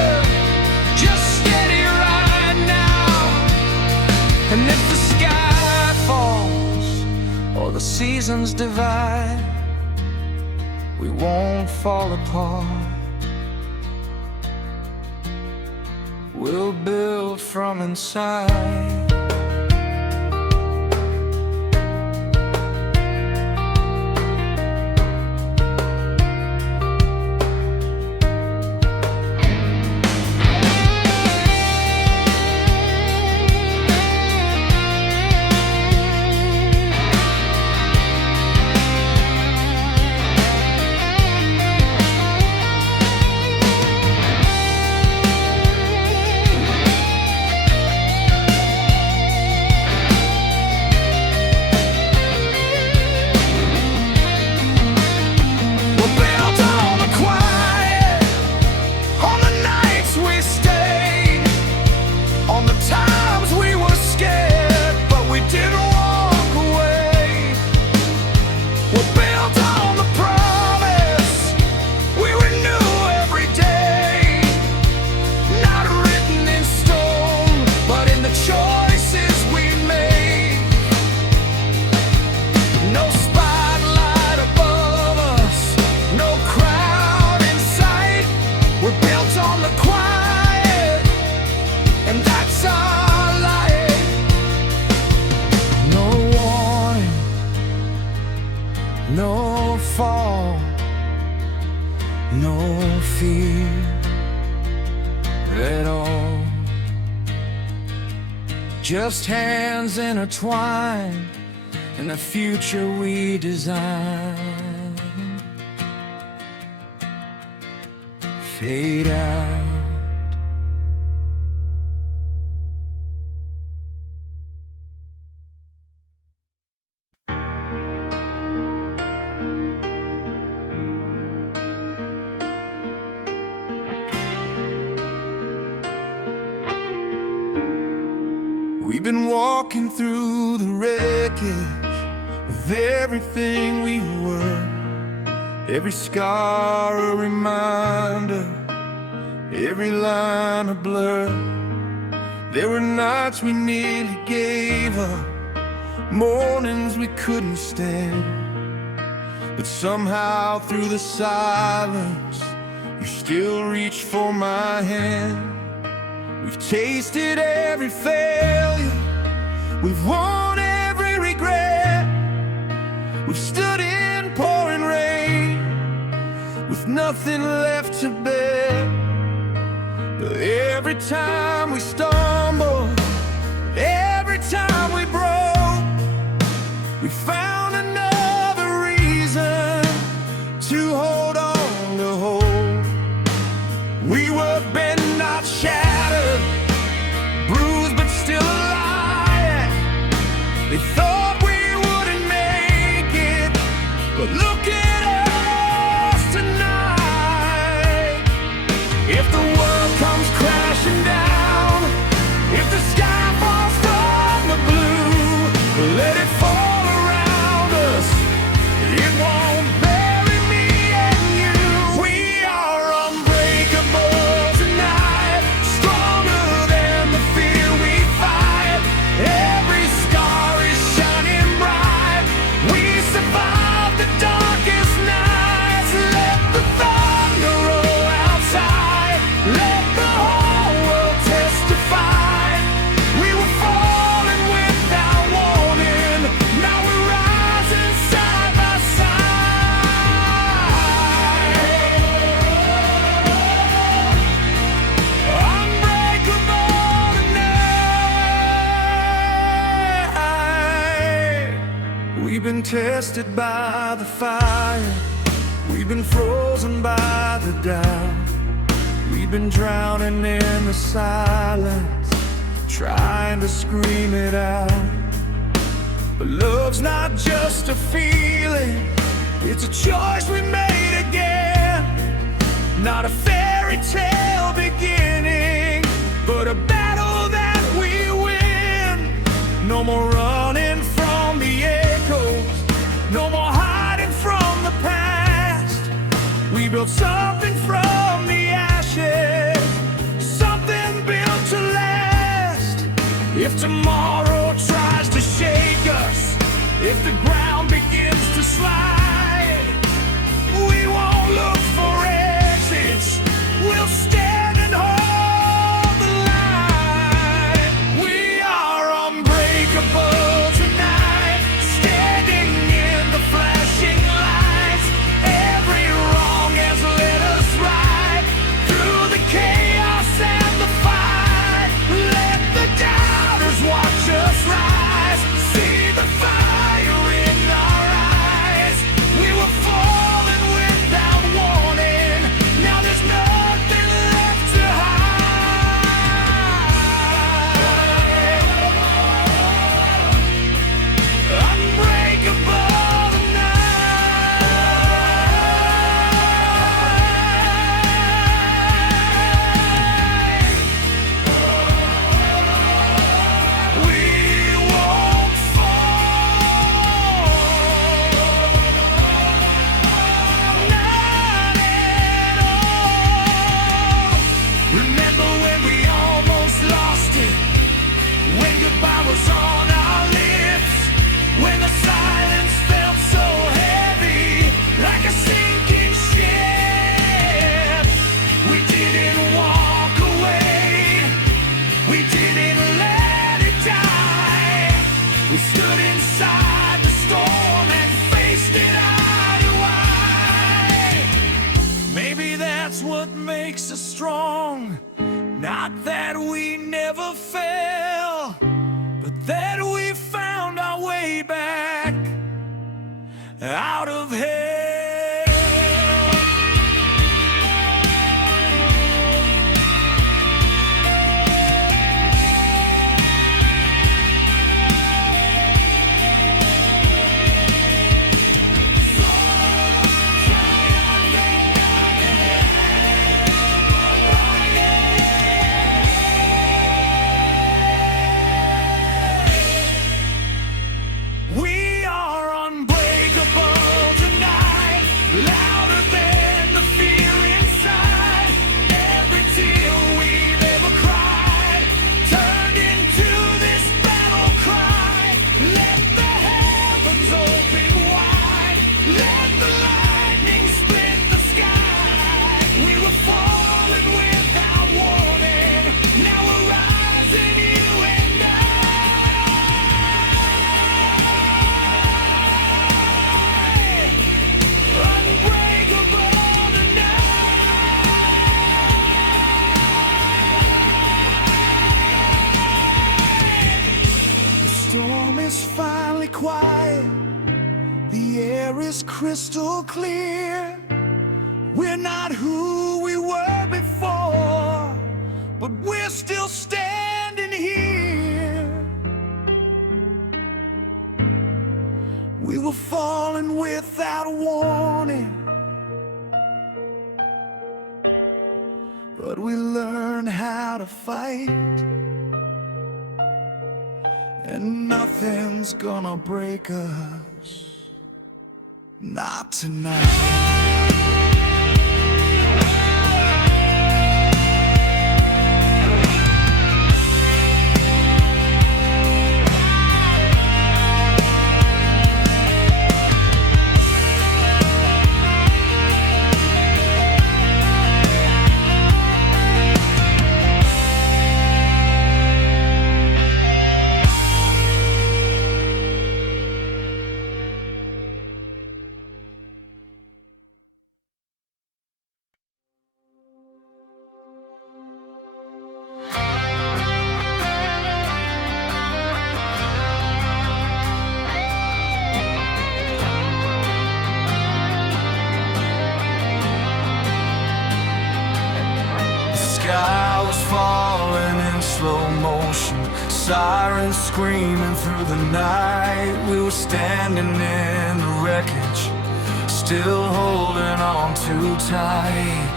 just steady right now. And if the sky falls or the seasons divide, we won't fall apart. we'll build from inside. No fall, no fear at all. Just hands intertwined in the future we design. Fade out. We've been walking through the wreckage of everything we were. Every scar a reminder, every line a blur. There were nights we nearly gave up, mornings we couldn't stand. But somehow through the silence, you still reached for my hand. We've tasted every failure, we've won every regret. We've stood in pouring rain with nothing left to bear. But every time we stumbled, every time we broke, we found another reason to hold on to hope. We were bent, not shattered, bruised but still alive. They thought we wouldn't make it, but look at us tonight. If the world comes crashing down, if the sky falls from the blue, let it fall around us, it won't bury me and you. We are unbreakable tonight, stronger than the fear we fight. Every scar is shining bright, we survived the darkest nights. Let the thunder roll outside, let the whole world testify. We were falling without warning, now we're rising side by side. Unbreakable tonight. We've been tested by the fire, we've been frozen by the doubt. We've been drowning in the silence, trying to scream it out. But love's not just a feeling, it's a choice we made again. Not a fairy tale beginning, but a battle that we win. No more running from the echoes, no more hiding from the past. We built something from the ashes, something built to last. If tomorrow tries to shake us, if the ground begins to slide, we won't look for exits, we'll stand and hold the line. maybe that's what makes us strong. Not that we never fail, but that we found our way back out of hell. Louder than the fear inside. Every tear we've ever cried turned into this battle cry. Let the heavens open wide. Let the lightning split the sky. We were falling without warning. Now we're rising, you and I. Unbreakable tonight. The storm is finally quiet. The air is crystal clear. We're not who we were before, but we're still standing here. We were falling without warning, but we learned how to fight, and nothing's gonna break us, not tonight. The sky was falling in slow motion, sirens screaming through the night. We were standing in the wreckage, still holding on too tight.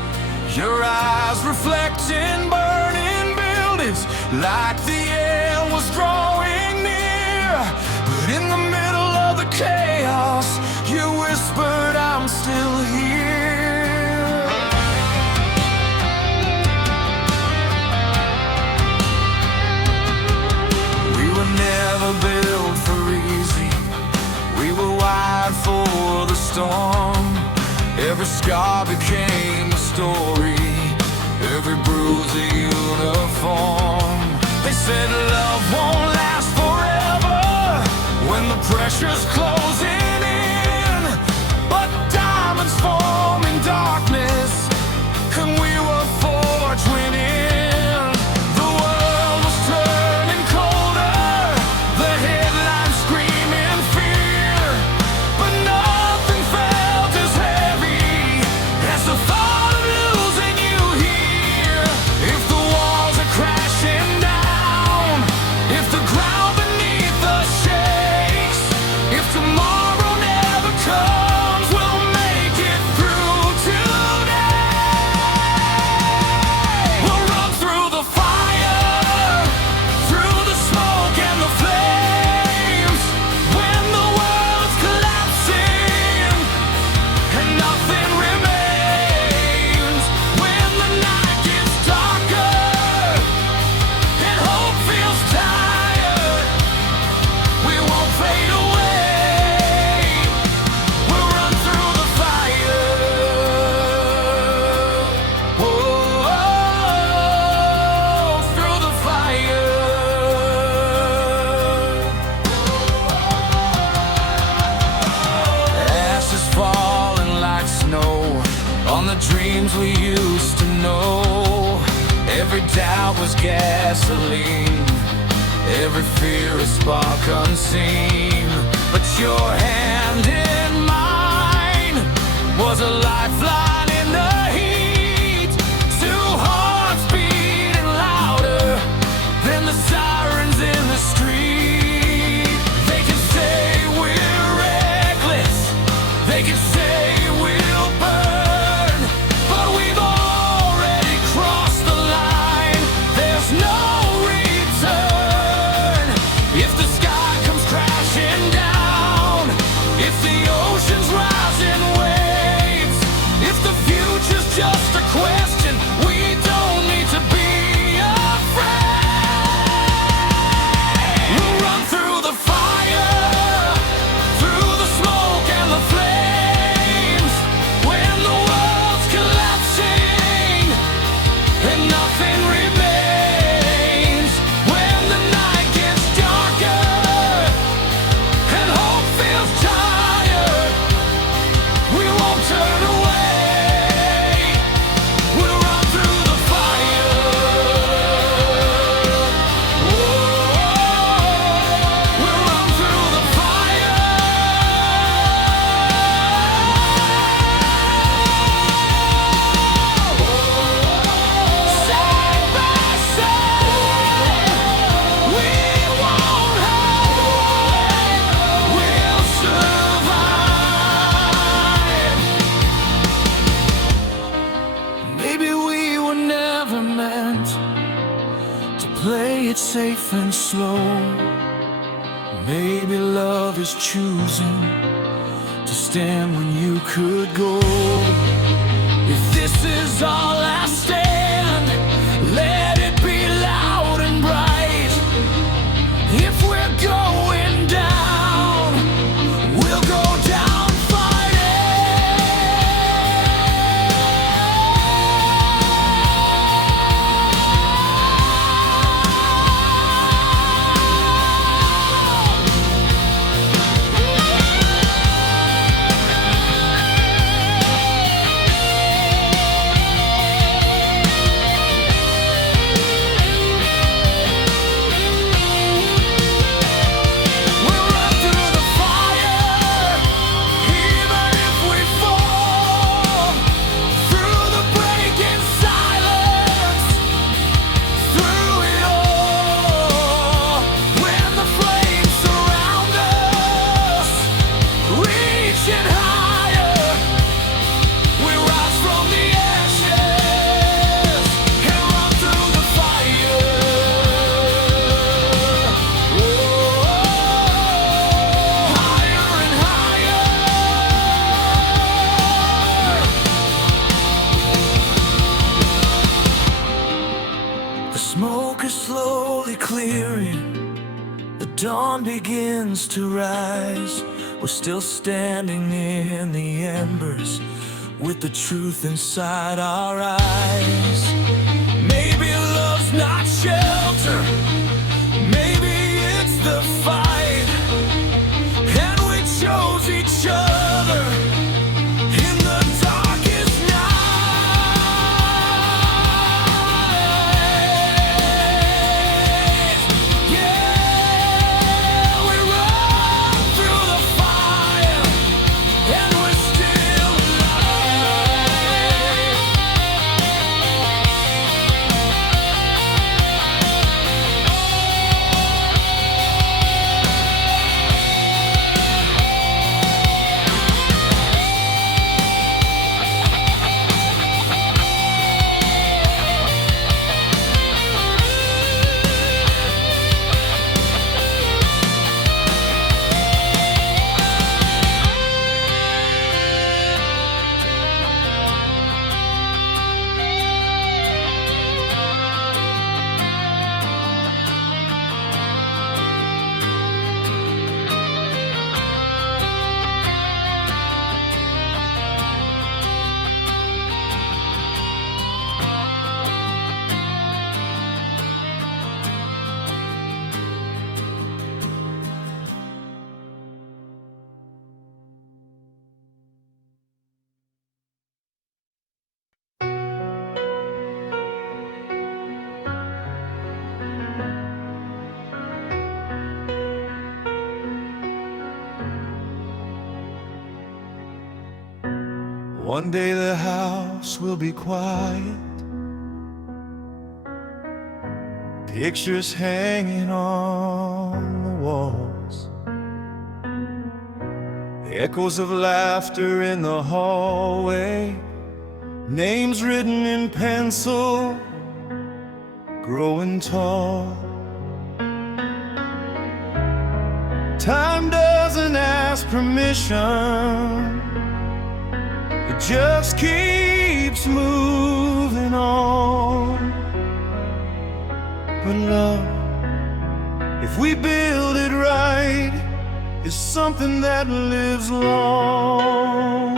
Your eyes reflecting burning buildings, like the end was drawing near. But in the middle of the chaos, you whispered, I'm still here. Never built for easy. We were wired for the storm. Every scar became a story, every bruise a uniform. They said love won't last forever when the pressure's closing in, but diamonds form in darkness, and we were forged winning. If used to know. Every doubt was gasoline, every fear a spark unseen. But your hand in mine was a lifeline in the heat. Two hearts beating louder than the sirens in the street. They can say we're reckless, they can say we'll burn, but we've already crossed the line. There's no return. If the sky comes crashing down, if the oceans rise in waves, if the future's just a question, we don't need to be afraid. We'll run through the fire, through the smoke and the flames, when the world's collapsing and nothing remains. When the night gets darker and hope feels tired, we won't turn away. We'll run through the fire. We'll run through the fire. Side by side, we won't hide. We'll survive. Maybe we were never meant to play it safe and slow. Maybe love is choosing to stand when you could go. If this is our last stand, let it be loud and bright. If we're going down, we'll go down We'll run through the fire, even if we fall. Through the breaking silence, through it all. When the flames surround us, reaching higher, we rise from the ashes and run through the fire. Higher and higher. The smoke is slowly clearing, the dawn begins to rise. We're still standing in the embers with the truth inside our eyes. Maybe love's not shelter, maybe it's the fight, and we chose each other in the darkest night. Yeah, we run through the fire and we're still alive. One day the house will be quiet, pictures hanging on the walls, echoes of laughter in the hallway, names written in pencil, growing tall. Time doesn't ask permission, it just keeps moving on. But love, if we build it right, is something that lives long.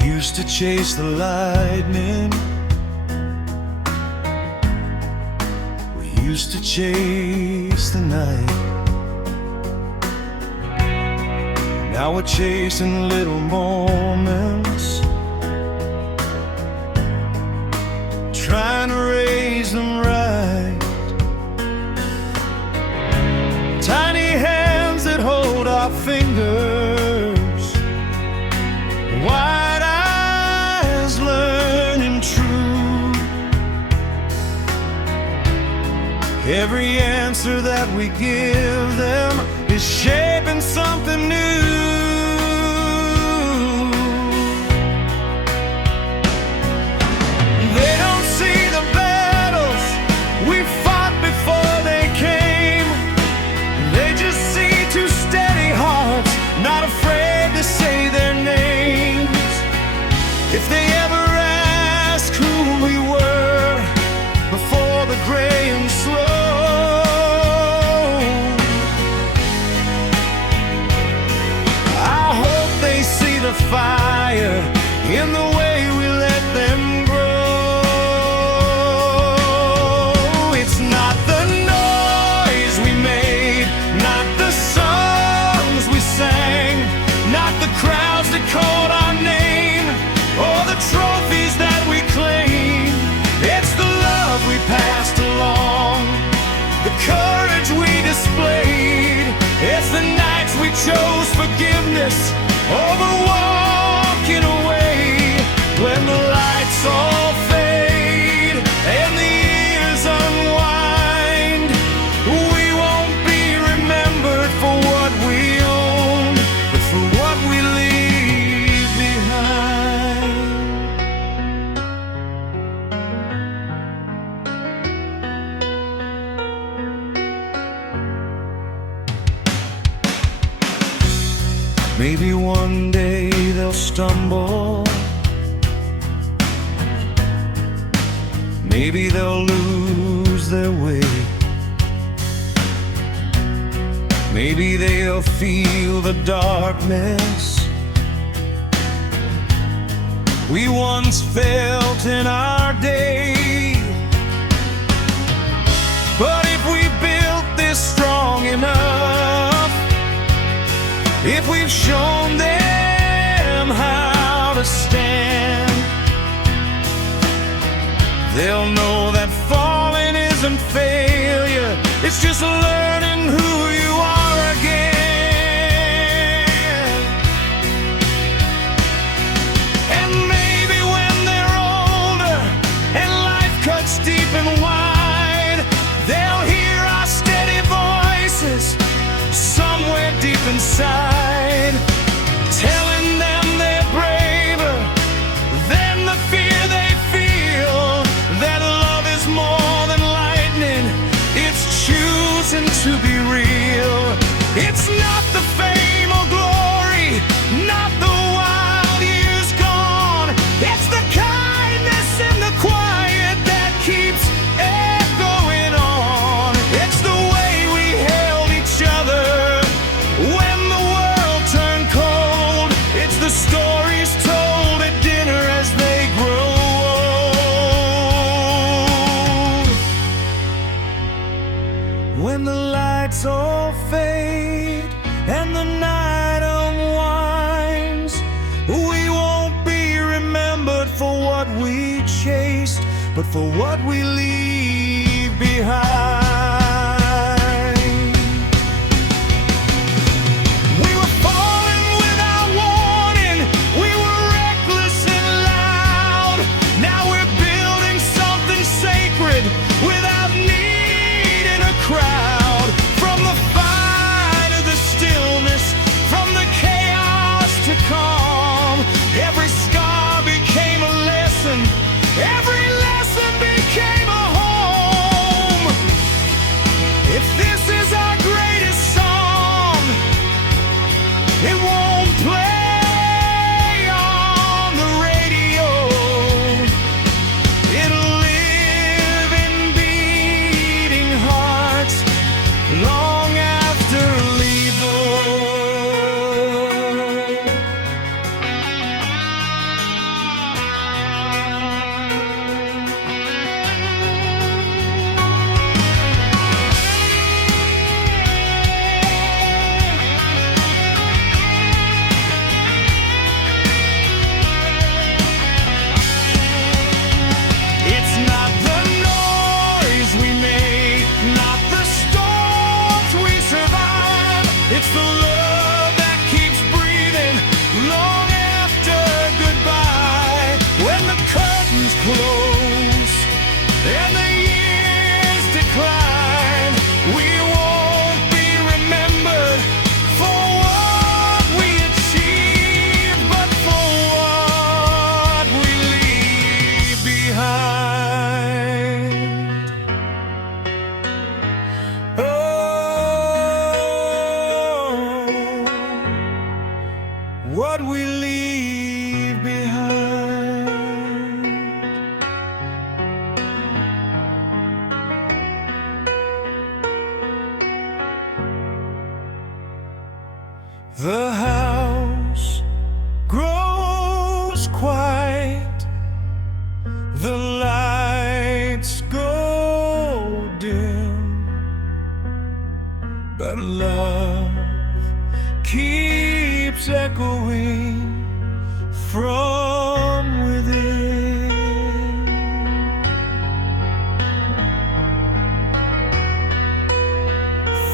We used to chase the lightning, we used to chase the night. Now we're chasing little moments, trying to raise them right. Tiny hands that hold our fingers, wide eyes learning true. Every answer that we give them is shaping something new. If they ever ask who we were before the gray and slow, I hope they see the fire in the way we let them grow. It's not the noise we made, not the songs we sang, not the crowds that called our name, or the trophies that we claim. It's the love we passed along, the courage we displayed. It's the nights we chose forgiveness over walking away. When the lights all fade and the years unwind, we won't be remembered for what we own, but for what we leave behind. Maybe one day they'll stumble, maybe they'll lose their way, maybe they'll feel the darkness we once felt in our day. But if we built this strong enough, if we've shown them how to stand, they'll know that falling isn't failure, it's just learning who you are again. And maybe when they're older and life cuts deep and wide, they'll hear our steady voices somewhere deep inside, telling them they're braver than the fear they feel, that love is more than lightning, it's choosing to be real. It's not the fame or glory, not the wild years gone, it's the kindness and the quiet that keeps echoing on. It's the way we held each other when the world turned cold, it's the stories told at dinner as they grow old. When the lights all fade and the night unwinds, we won't be remembered for what we chased, but for what we leave behind. what we leave behind. The house grows quiet, the lights go dim, but love keeps echoing from within.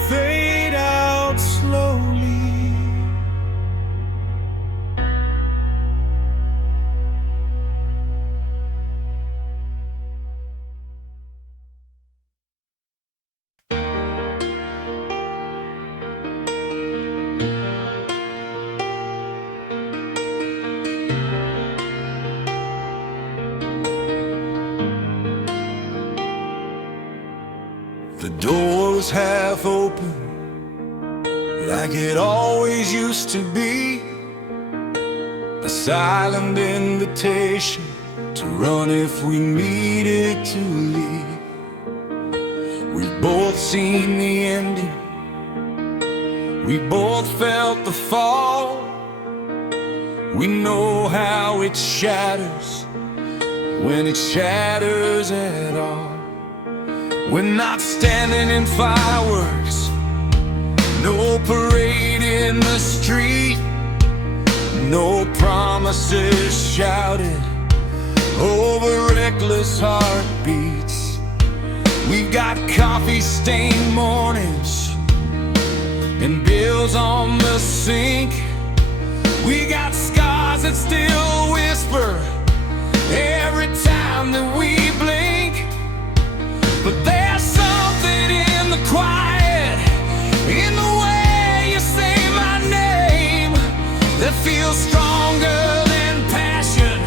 Fade out slowly, the door was half open, like it always used to be. A silent invitation to run if we needed to leave. We've both seen the ending, we both felt the fall. We know how it shatters, when it shatters at all. We're not standing in fireworks, no parade in the street, no promises shouted over reckless heartbeats. We've got coffee-stained mornings and bills on the sink. We got scars that still whisper every time that we blink. But there's something in the quiet, in the way you say my name, that feels stronger than passion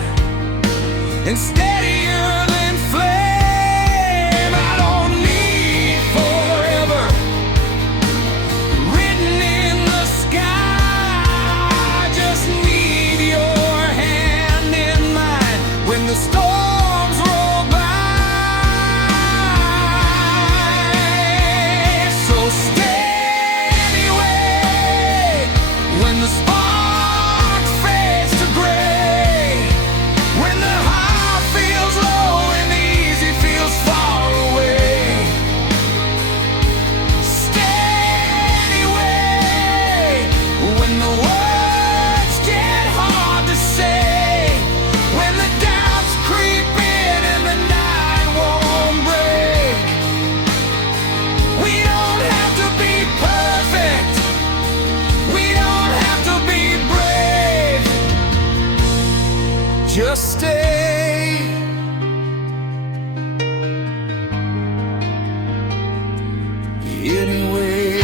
and steadier than flame. I don't need forever written in the sky, I just need your hand in mine when the storms roll by. So stay anyway when the spark fades to gray, when the high feels low and the easy feels far away. Stay anyway when the words get hard to say, when the doubts creep in and the night won't break. We don't have to be perfect, we don't have to be brave. Just stay. Anyway,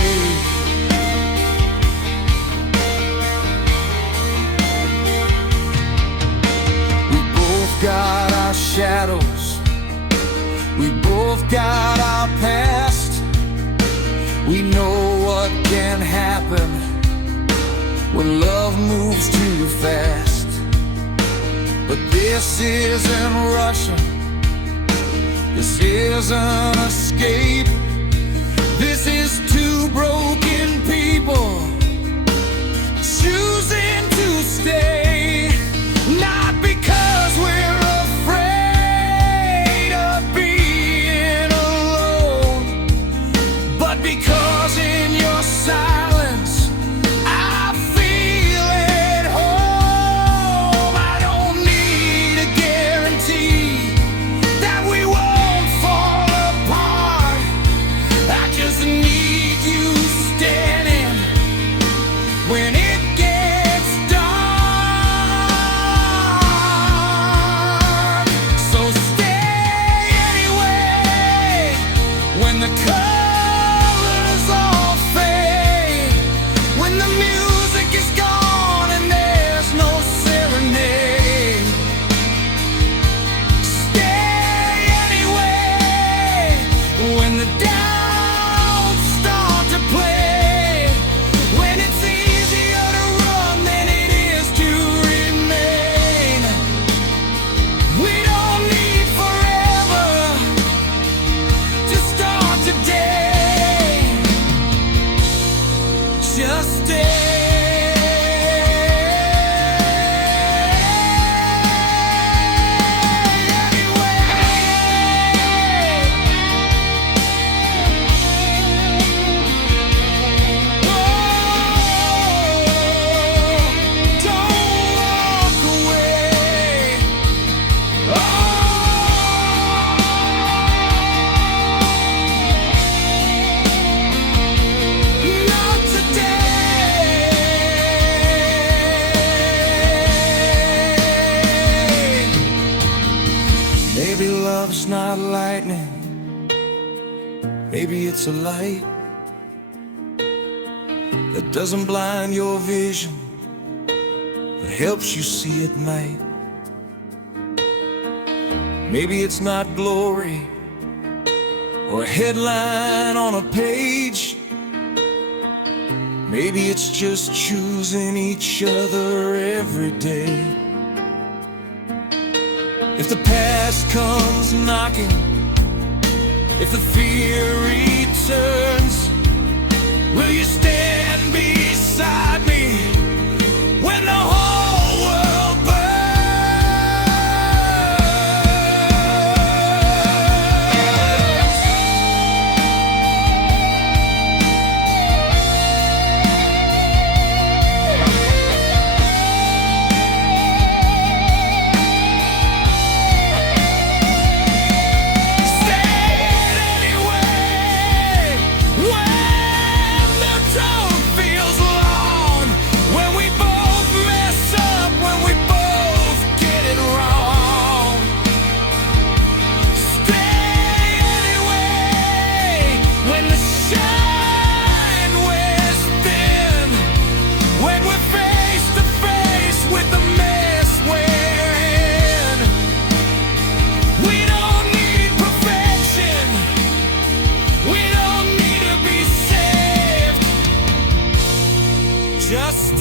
we both got our shadows, we both got our past. We know what can happen when love moves too fast. But this isn't rushing, this isn't escape. This is two broken people choosing to stay, not because we're afraid of being alone, but because in your silence I feel at home. I don't need a guarantee that we won't fall apart, I just need you standing not lightning, maybe it's a light that doesn't blind your vision, but helps you see at night. Maybe it's not glory or a headline on a page. Maybe it's just choosing each other every day. If the past comes knocking, if the fear returns, will you stand beside me when the whole world burns? Just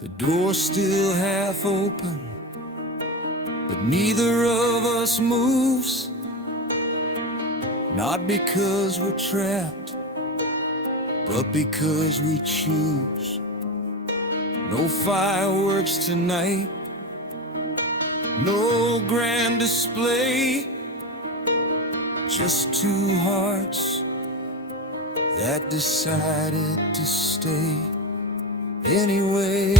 the door's still half open, but neither of us moves. Not because we're trapped, but because we choose. No fireworks tonight, no grand display, just two hearts that decided to stay anyway.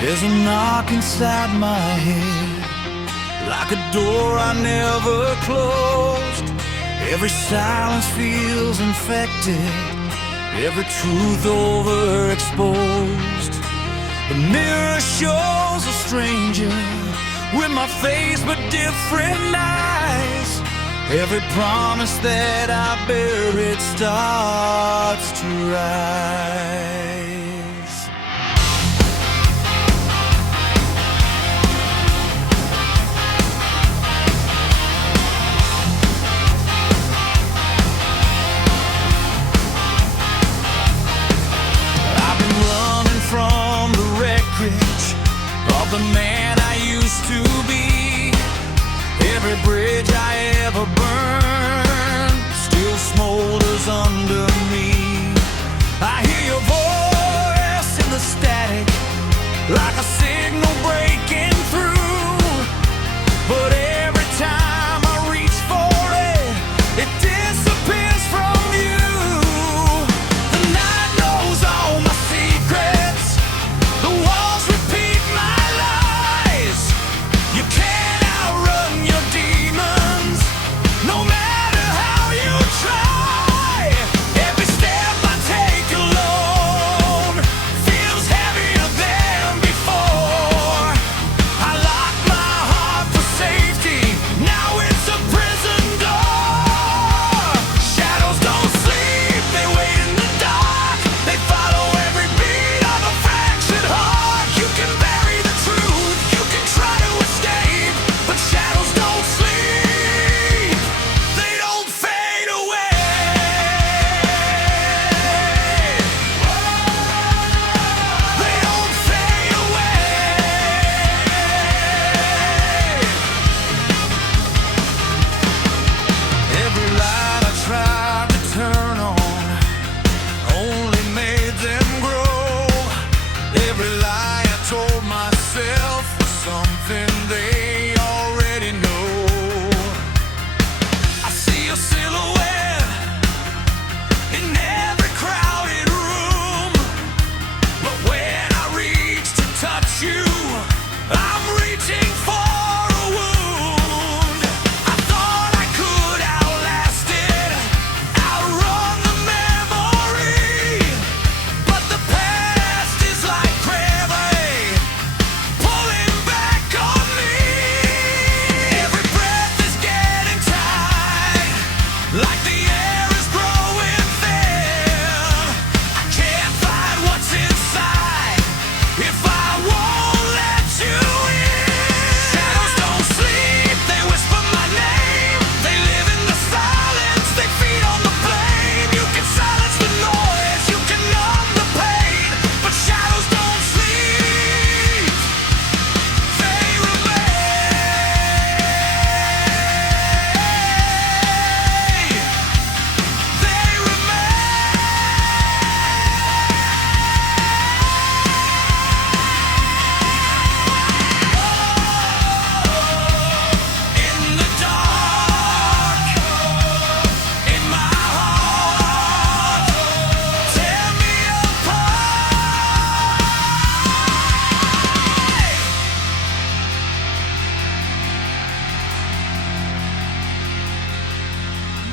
There's a knock inside my head, like a door I never closed. Every silence feels infected, every truth overexposed. The mirror shows a stranger with my face but different eyes. Every promise that I buried starts to rise. From the wreckage of the man I used to be. Every bridge I ever burned still smolders under me. I hear your voice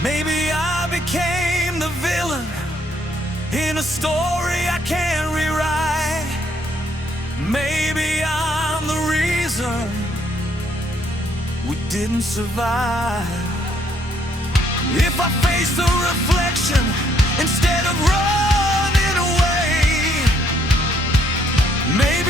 Maybe I became the villain in a story I can't rewrite. Maybe I'm the reason we didn't survive. If I face the reflection instead of running away, maybe